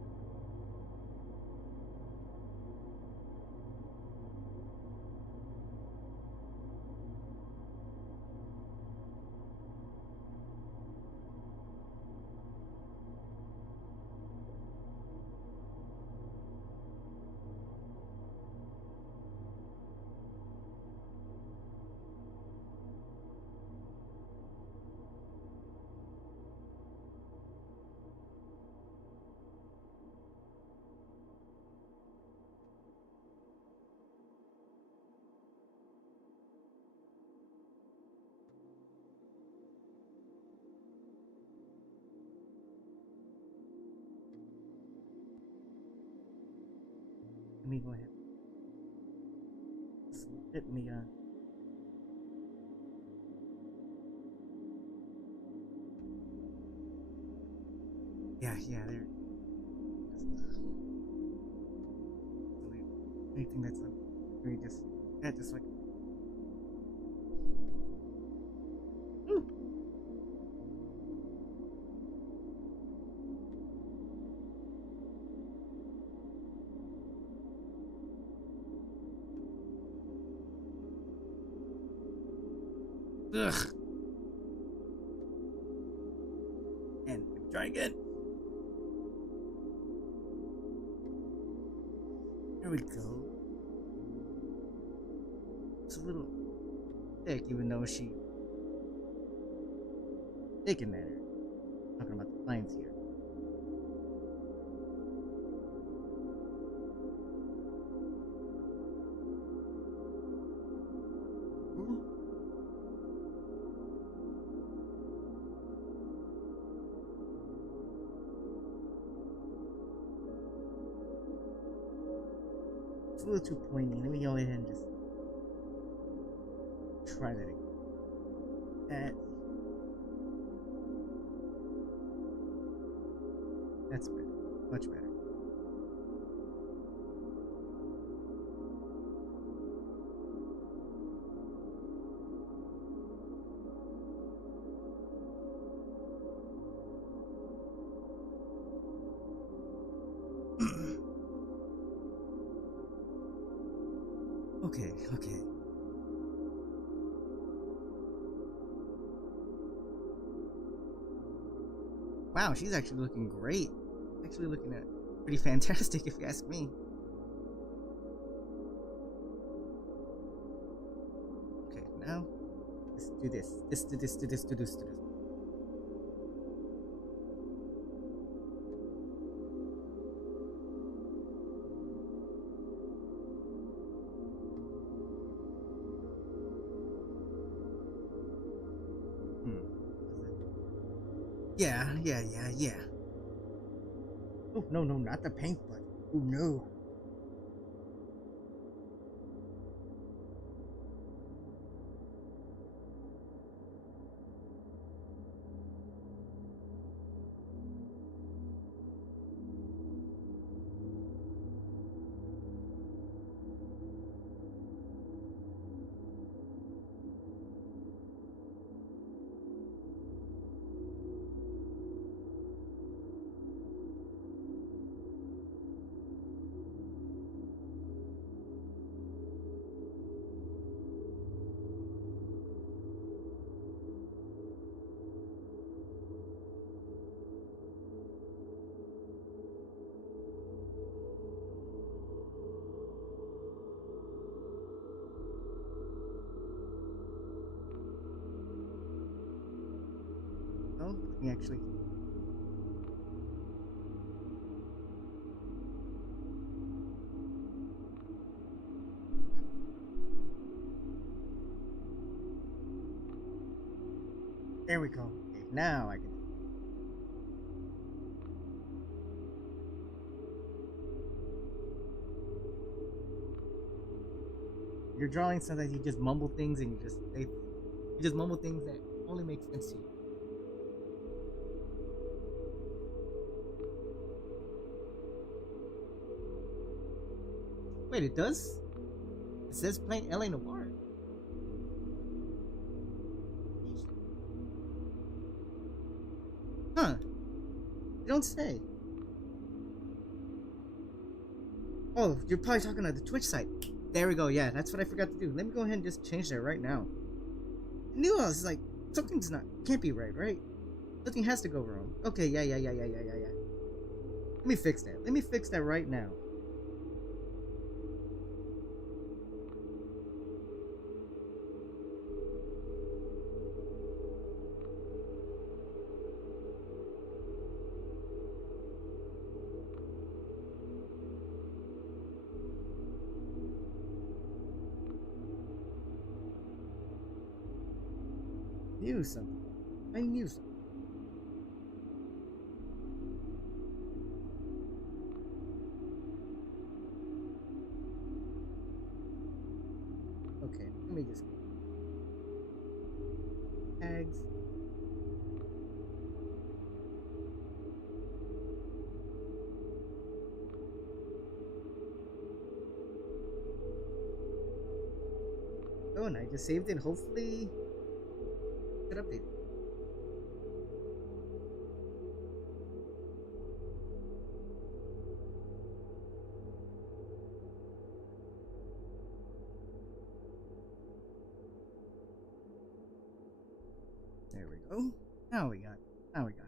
Let me go ahead. Let me yeah, there. Anything that's really just like. Ooh. Ugh. And try again. There we go. It's a little thick, even though she thick in that area. Talking about the lines here. It's a little too pointy. Let me go ahead and just try that again. That's better. Much better. Okay. Wow, she's actually looking great. Actually looking at pretty fantastic, if you ask me. Okay, now let's do this. Do this. Yeah. Oh, no, not the paint butt. Oh, no. Oh, let me actually. There we go. Okay, now I can. Your drawing sometimes you just mumble things and you just mumble things that only make sense to you. Wait, it does? It says playing LA Noir. Huh. You don't say. Oh, you're probably talking about the Twitch site. There we go. Yeah, that's what I forgot to do. Let me go ahead and just change that right now. I knew I was like, something's not, can't be right? Something has to go wrong. Okay, yeah. Let me fix that. Let me fix that right now. Knew something. I knew something. Okay, let me just tags. Oh, and I just saved it. Hopefully, get updated. There we go. Now we got it. Now we got it.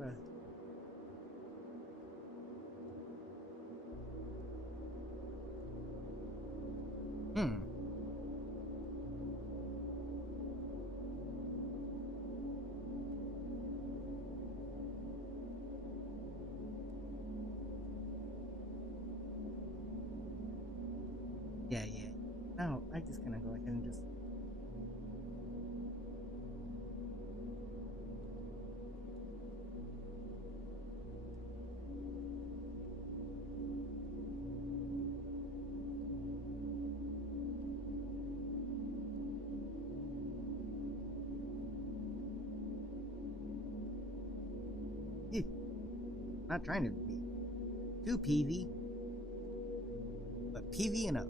Uh, hmm. Yeah. Now I just gonna go ahead and just. Not trying to be too PV, but PV enough.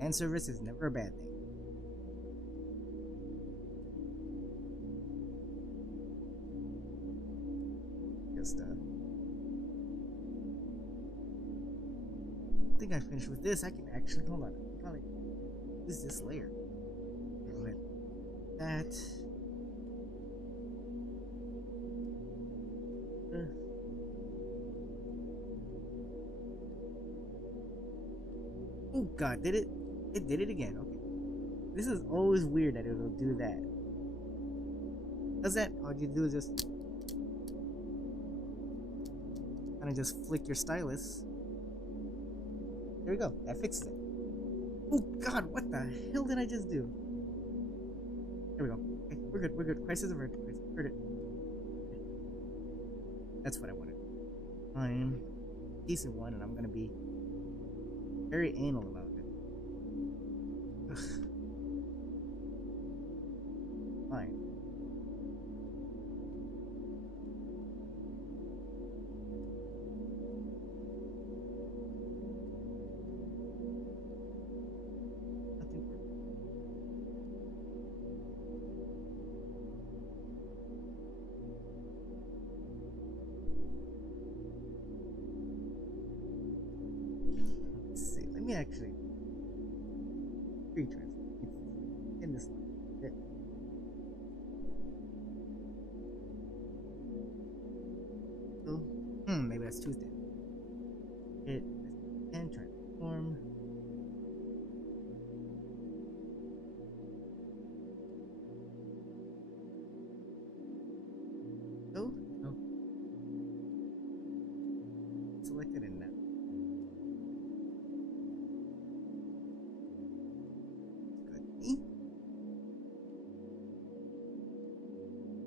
And service is never a bad thing. Just I think I finished with this. I can actually hold on. I can probably use this layer. Go ahead. That. Oh god, did it? It did it again. Okay. This is always weird that it'll do that. Does that? All you do is just kind of just flick your stylus. There we go. That fixes it. Oh god, what the hell did I just do? There we go. Okay, we're good. We're good. Crisis averted. We're good. That's what I wanted. I'm decent one, and I'm gonna be very anal about it. Ugh. Fine. Nothing. Let's see. Let me actually retranslate in this line. Bit. So, maybe that's Tuesday. It and transform. Oh, no. Selected in that. Good.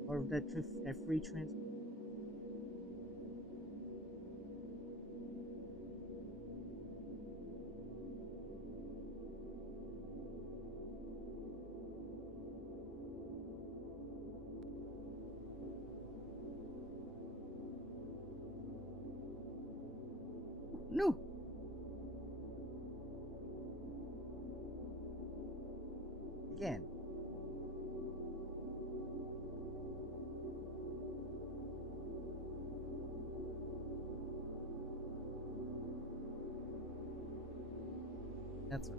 Or that free transfer. No. Again. That's what.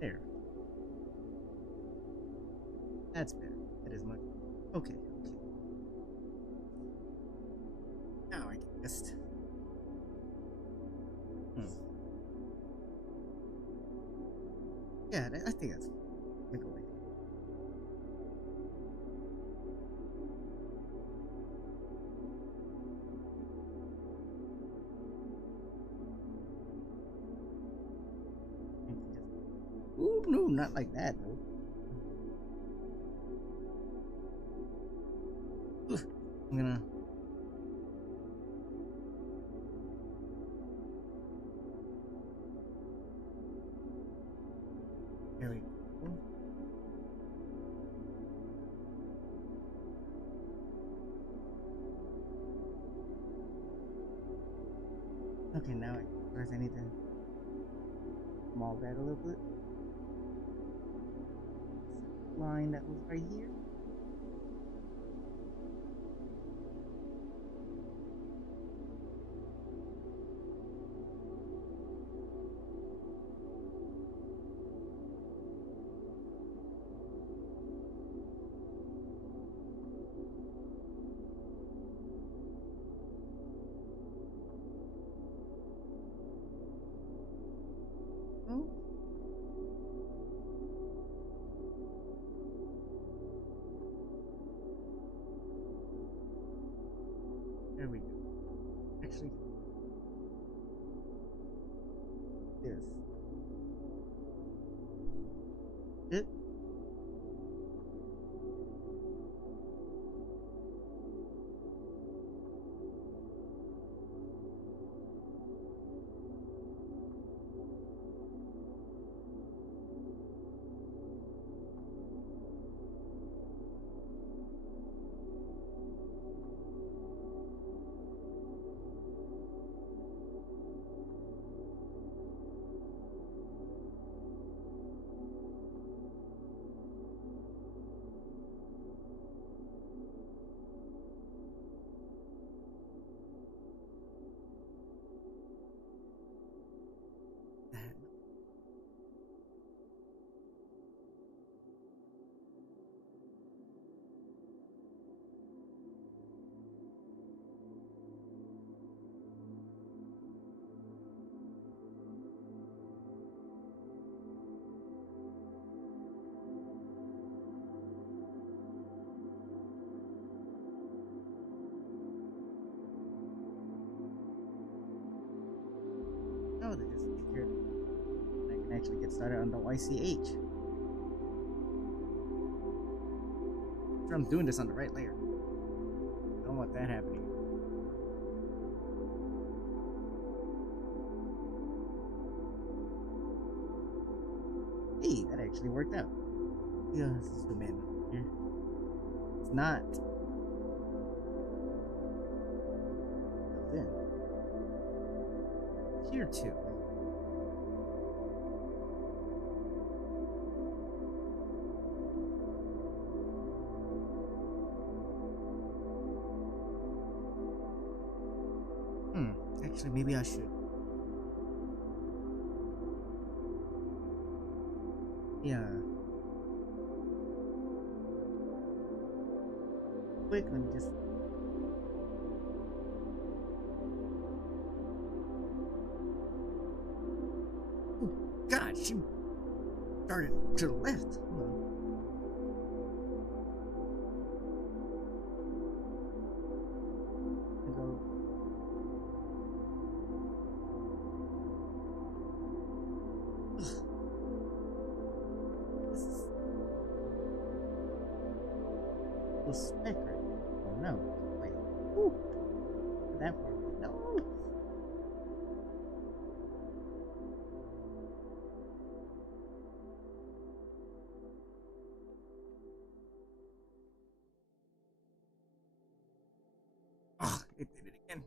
There. That's better. That is much. Okay. Okay. Now I can just. Yeah, I think that's. Let me go away. Ooh, no, not like that though. I'm gonna. There we go. Okay, now first I need to small that a little bit. Line that was right here. Oh. There we go. Actually, this. It. Oh, they just take care of it. I can actually get started on the YCH. Sure, I'm doing this on the right layer. Don't want that happening. Hey, that actually worked out. Yeah, let's zoom in here. It's not filled in. Here too. Actually, maybe I should. Yeah. Quick, let me just. Oh, God, she started to the left. Hold on. Go. Spec right? Oh no. Wait. Ooh. That far. No. Oh, it did it again.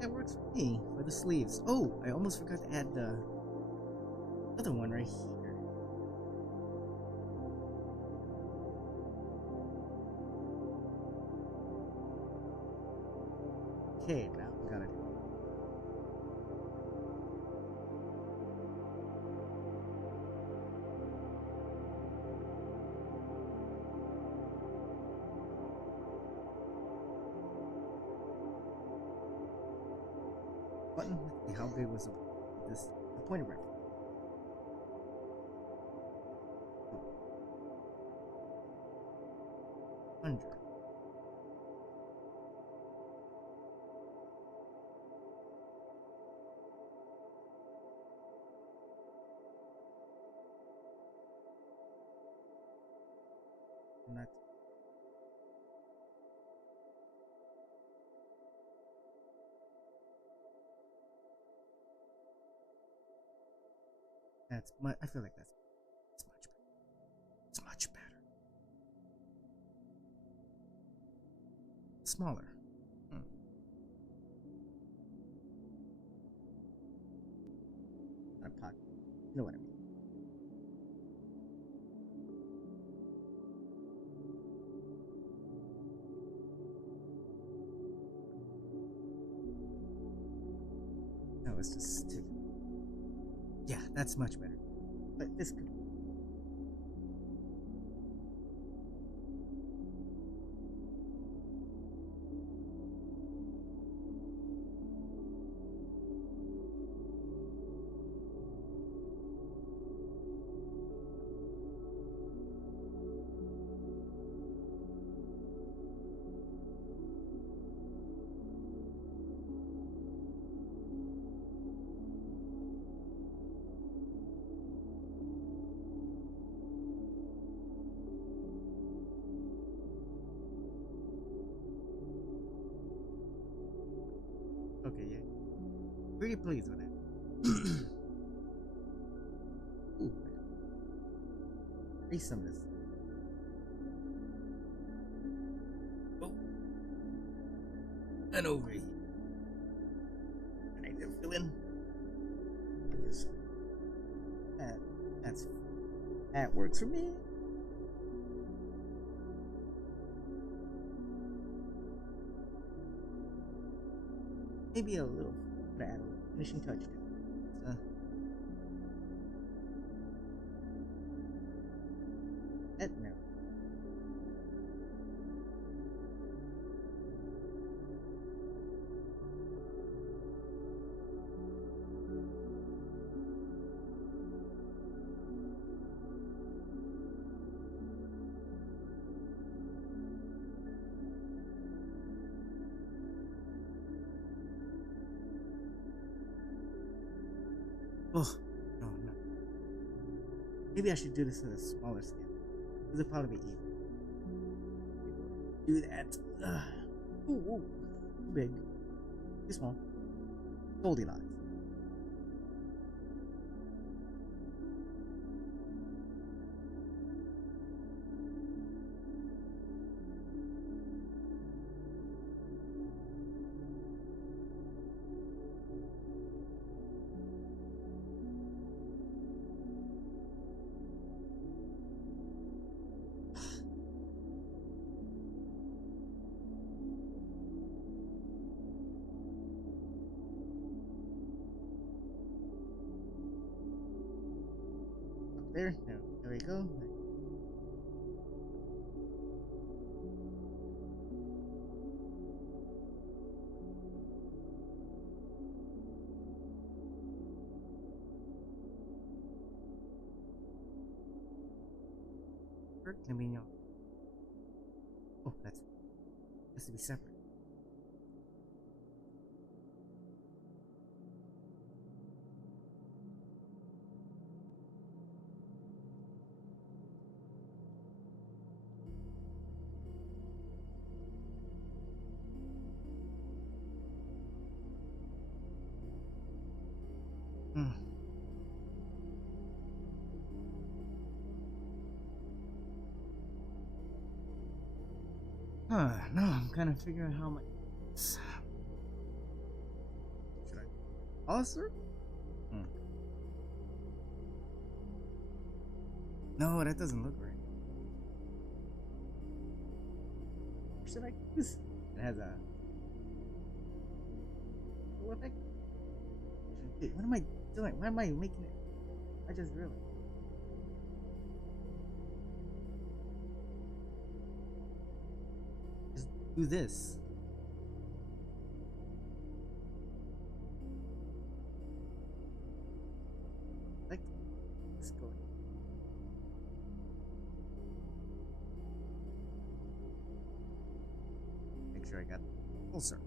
That works for me for the sleeves. Oh, I almost forgot to add the other one right here. Okay, now we gotta do it. Button. Let's see, how big was this? The pointer right. 100. And that's much. I feel like that's much better. It's much better. Smaller. Not pocket. You know what I mean. No, it's just too. Yeah, that's much better. But this could. Okay, yeah. Pretty pleased with it. Ooh. Erase some of this. And over here. Right there, feeling. That works for me. Maybe a little add a finishing touch. No. Oh, no. Maybe I should do this at a smaller scale. This would probably be easy. Do that. Ooh, too big. Too small. Goldilocks. There we go. Meong. Oh, that's has to be separate. No, I'm kind of figuring out how much. Should I pause, sir? No, that doesn't look right. Should I use? It has a little effect. What am I doing? Why am I making it? I just realized. Do this. Like, let's go. Make sure I got full circle.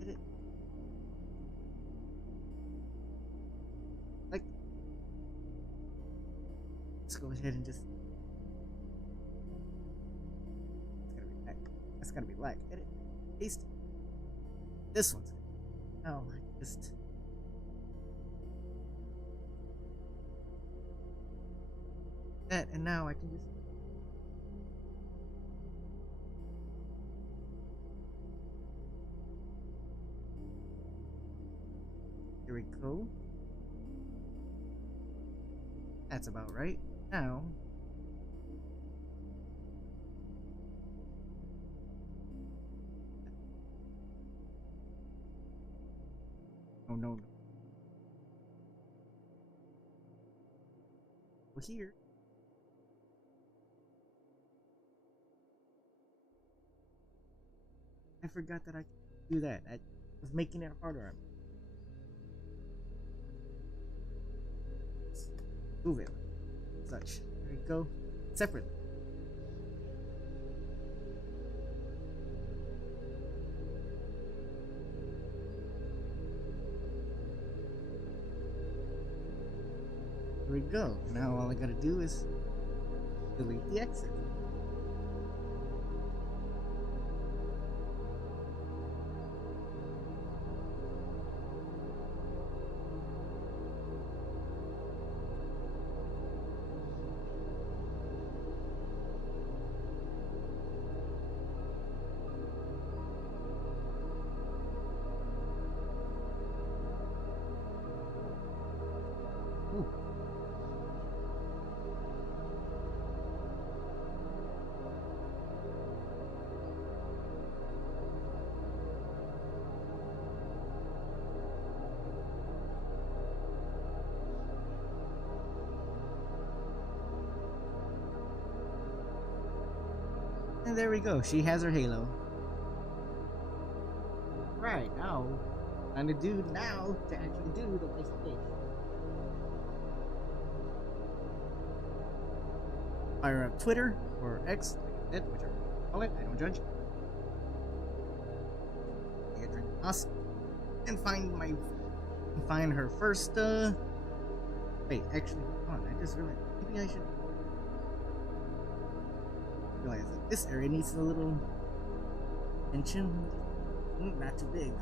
Hit it. Like, let's go ahead and just. That's gotta be black. Edit. Paste. This one's. Oh, I just. That, and now I can just. Here we go. That's about right. Now. No. Well, here. I forgot that I could do that. I was making it harder on me. Move it. Such. There we go. Separately. There we go. Now all I gotta do is delete the exit. And there we go. She has her halo. Right, now, time to do now to actually do the life stage. Fire up Twitter or X, like I said, whichever you call it. I don't judge. Take a drink of us and find her first. Wait, actually, hold on. I just realized maybe I should realize that this area needs a little attention. Not too big.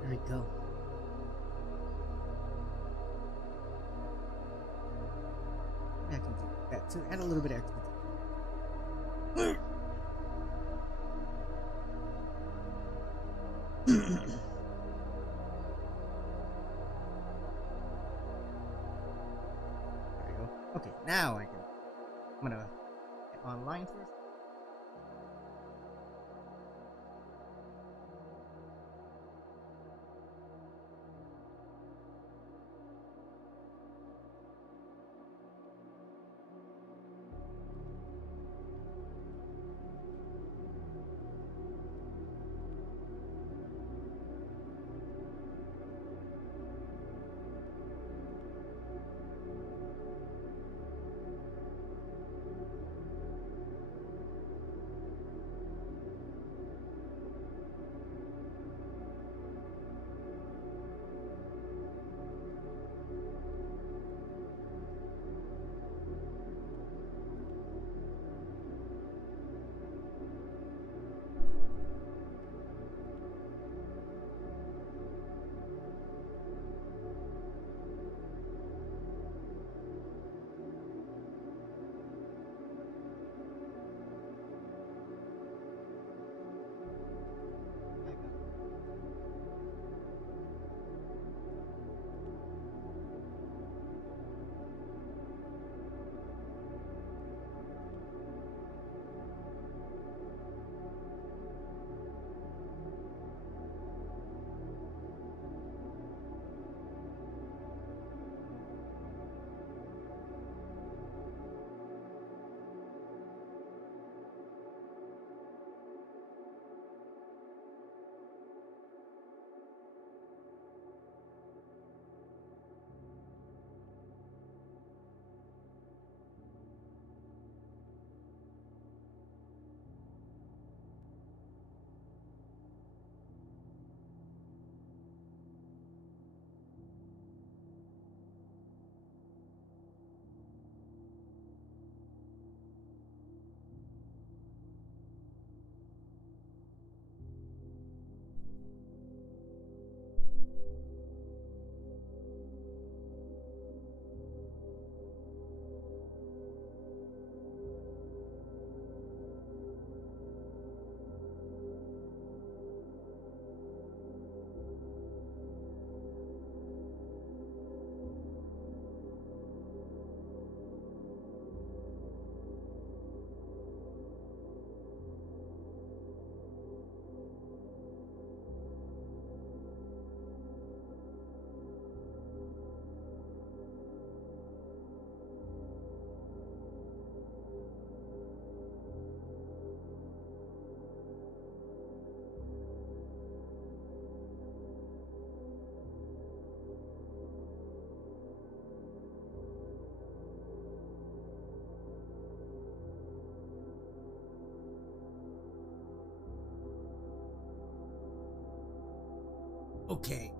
There we go. Maybe I can do that too. Add a little bit of extra. There we go. Okay, now I can. I'm gonna get online first.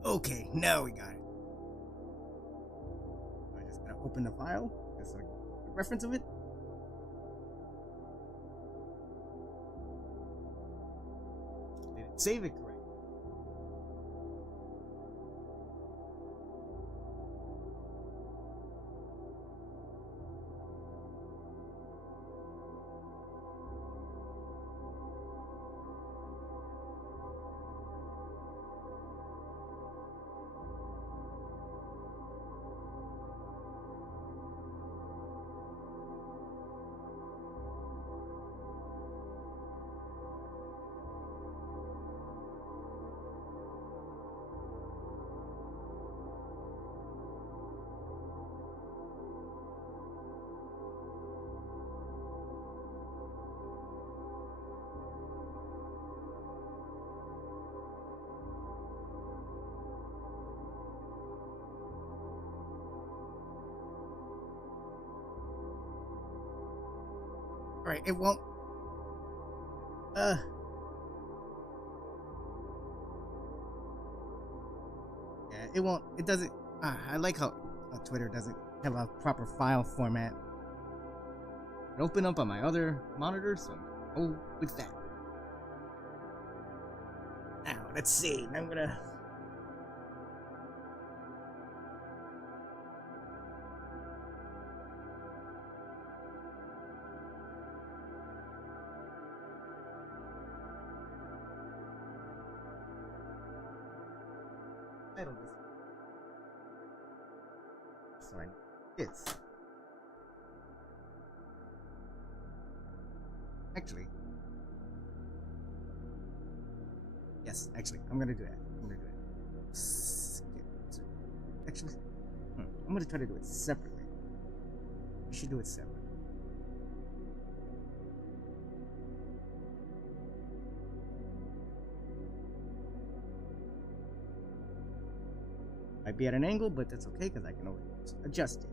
Okay, now we got it. I just gotta open the file. That's like a reference of it. Didn't save it correctly. Alright, it won't. Uh. Yeah, it won't. It doesn't. I like how Twitter doesn't have a proper file format. It opened up on my other monitor, so I'm go with that. Now, let's see. I'm gonna. Title this. Sorry. It's. Actually. Yes, actually, I'm gonna do that. I'm gonna do it. Actually, I'm gonna try to do it separately. We should do it separately. Might be at an angle, but that's okay because I can always adjust it.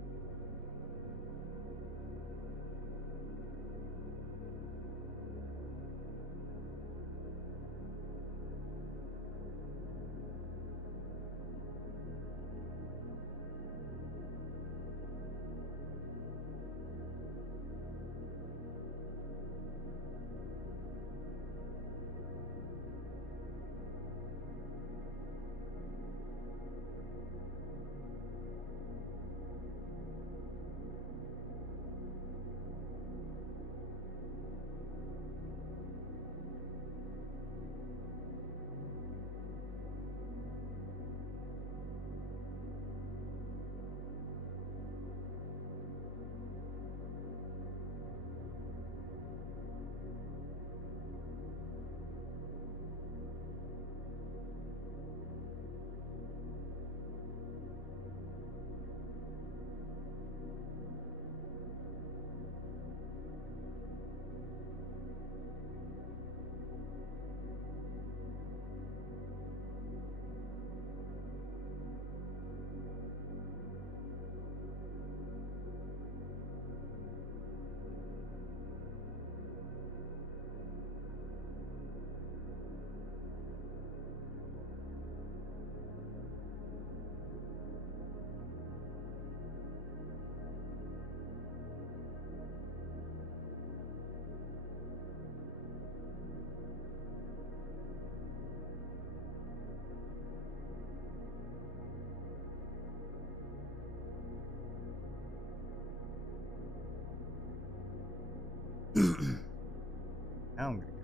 Now I'm gonna go.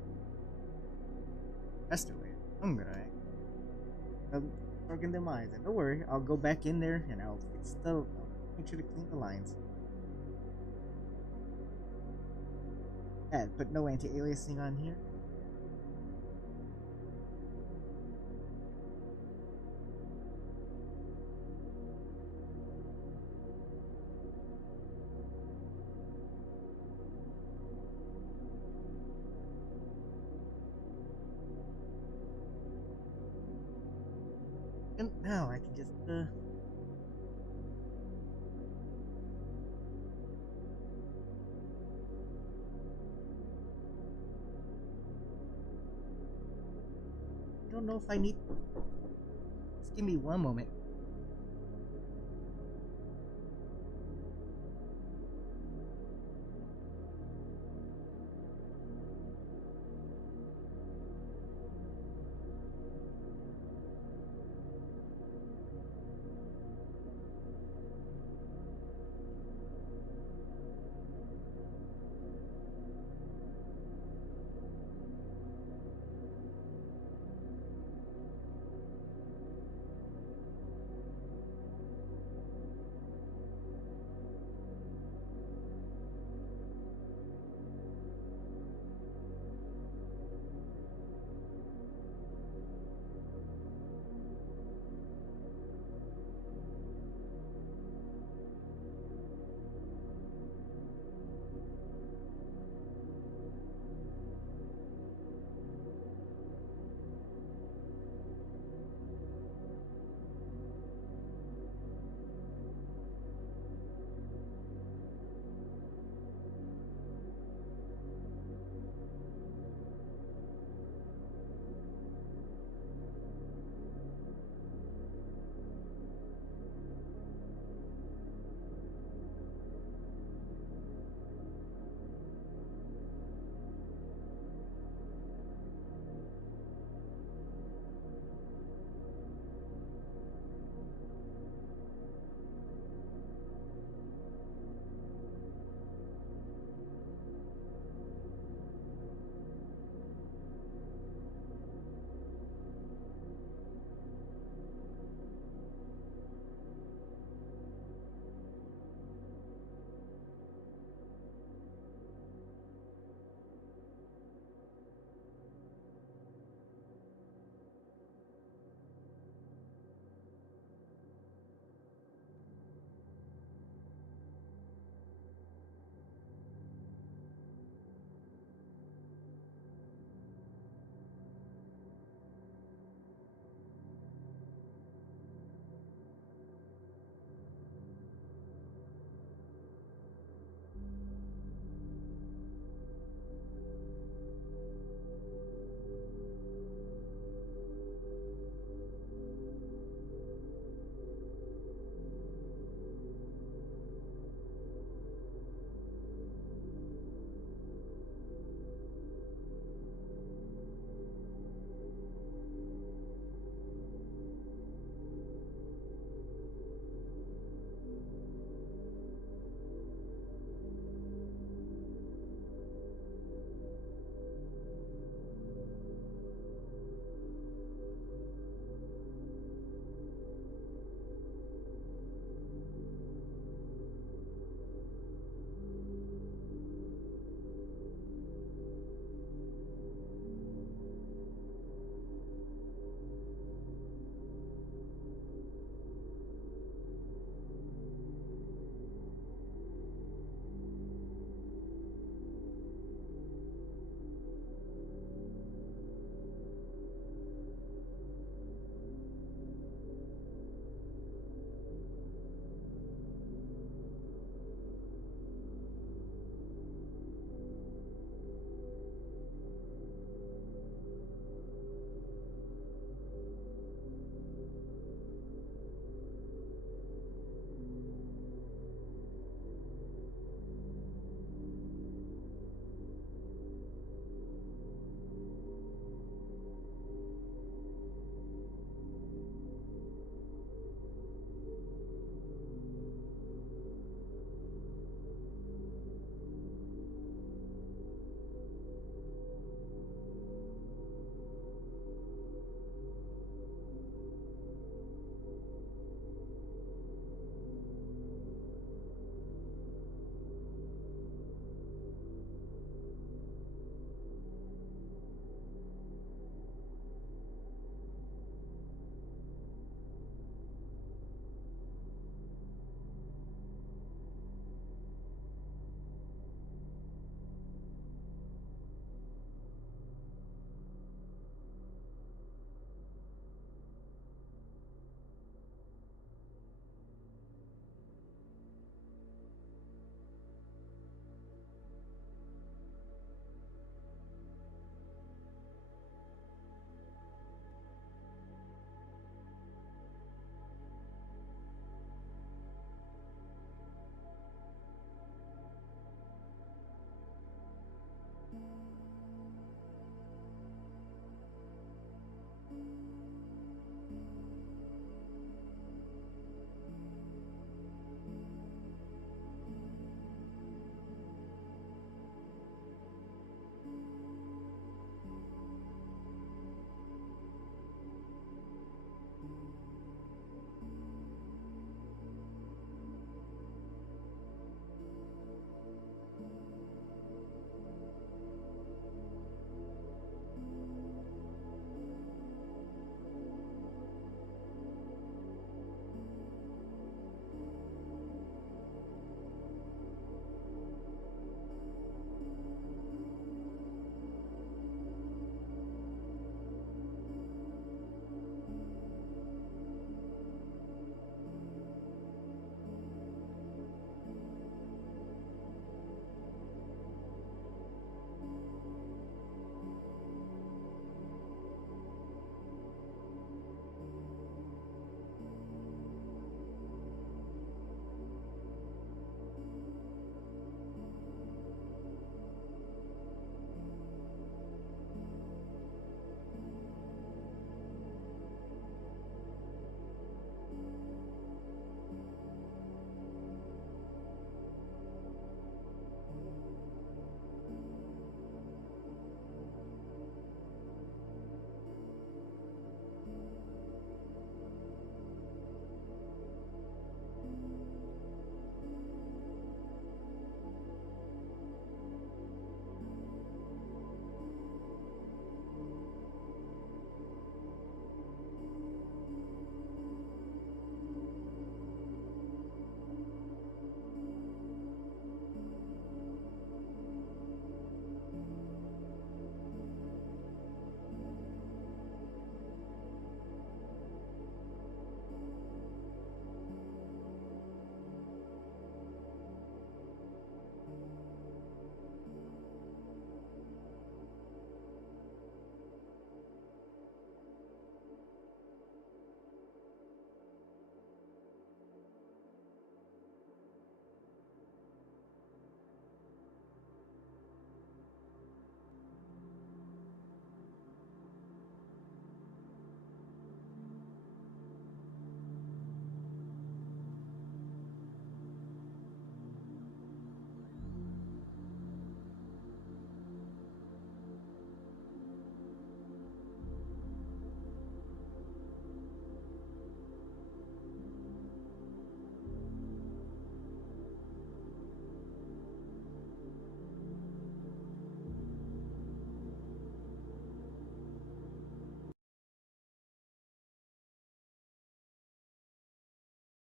That's the way. I'm gonna organize it. Don't worry, I'll go back in there and I'll fix I'll make sure to clean the lines. Put no anti-aliasing on here. And now I can just I don't know if I need. Just give me one moment.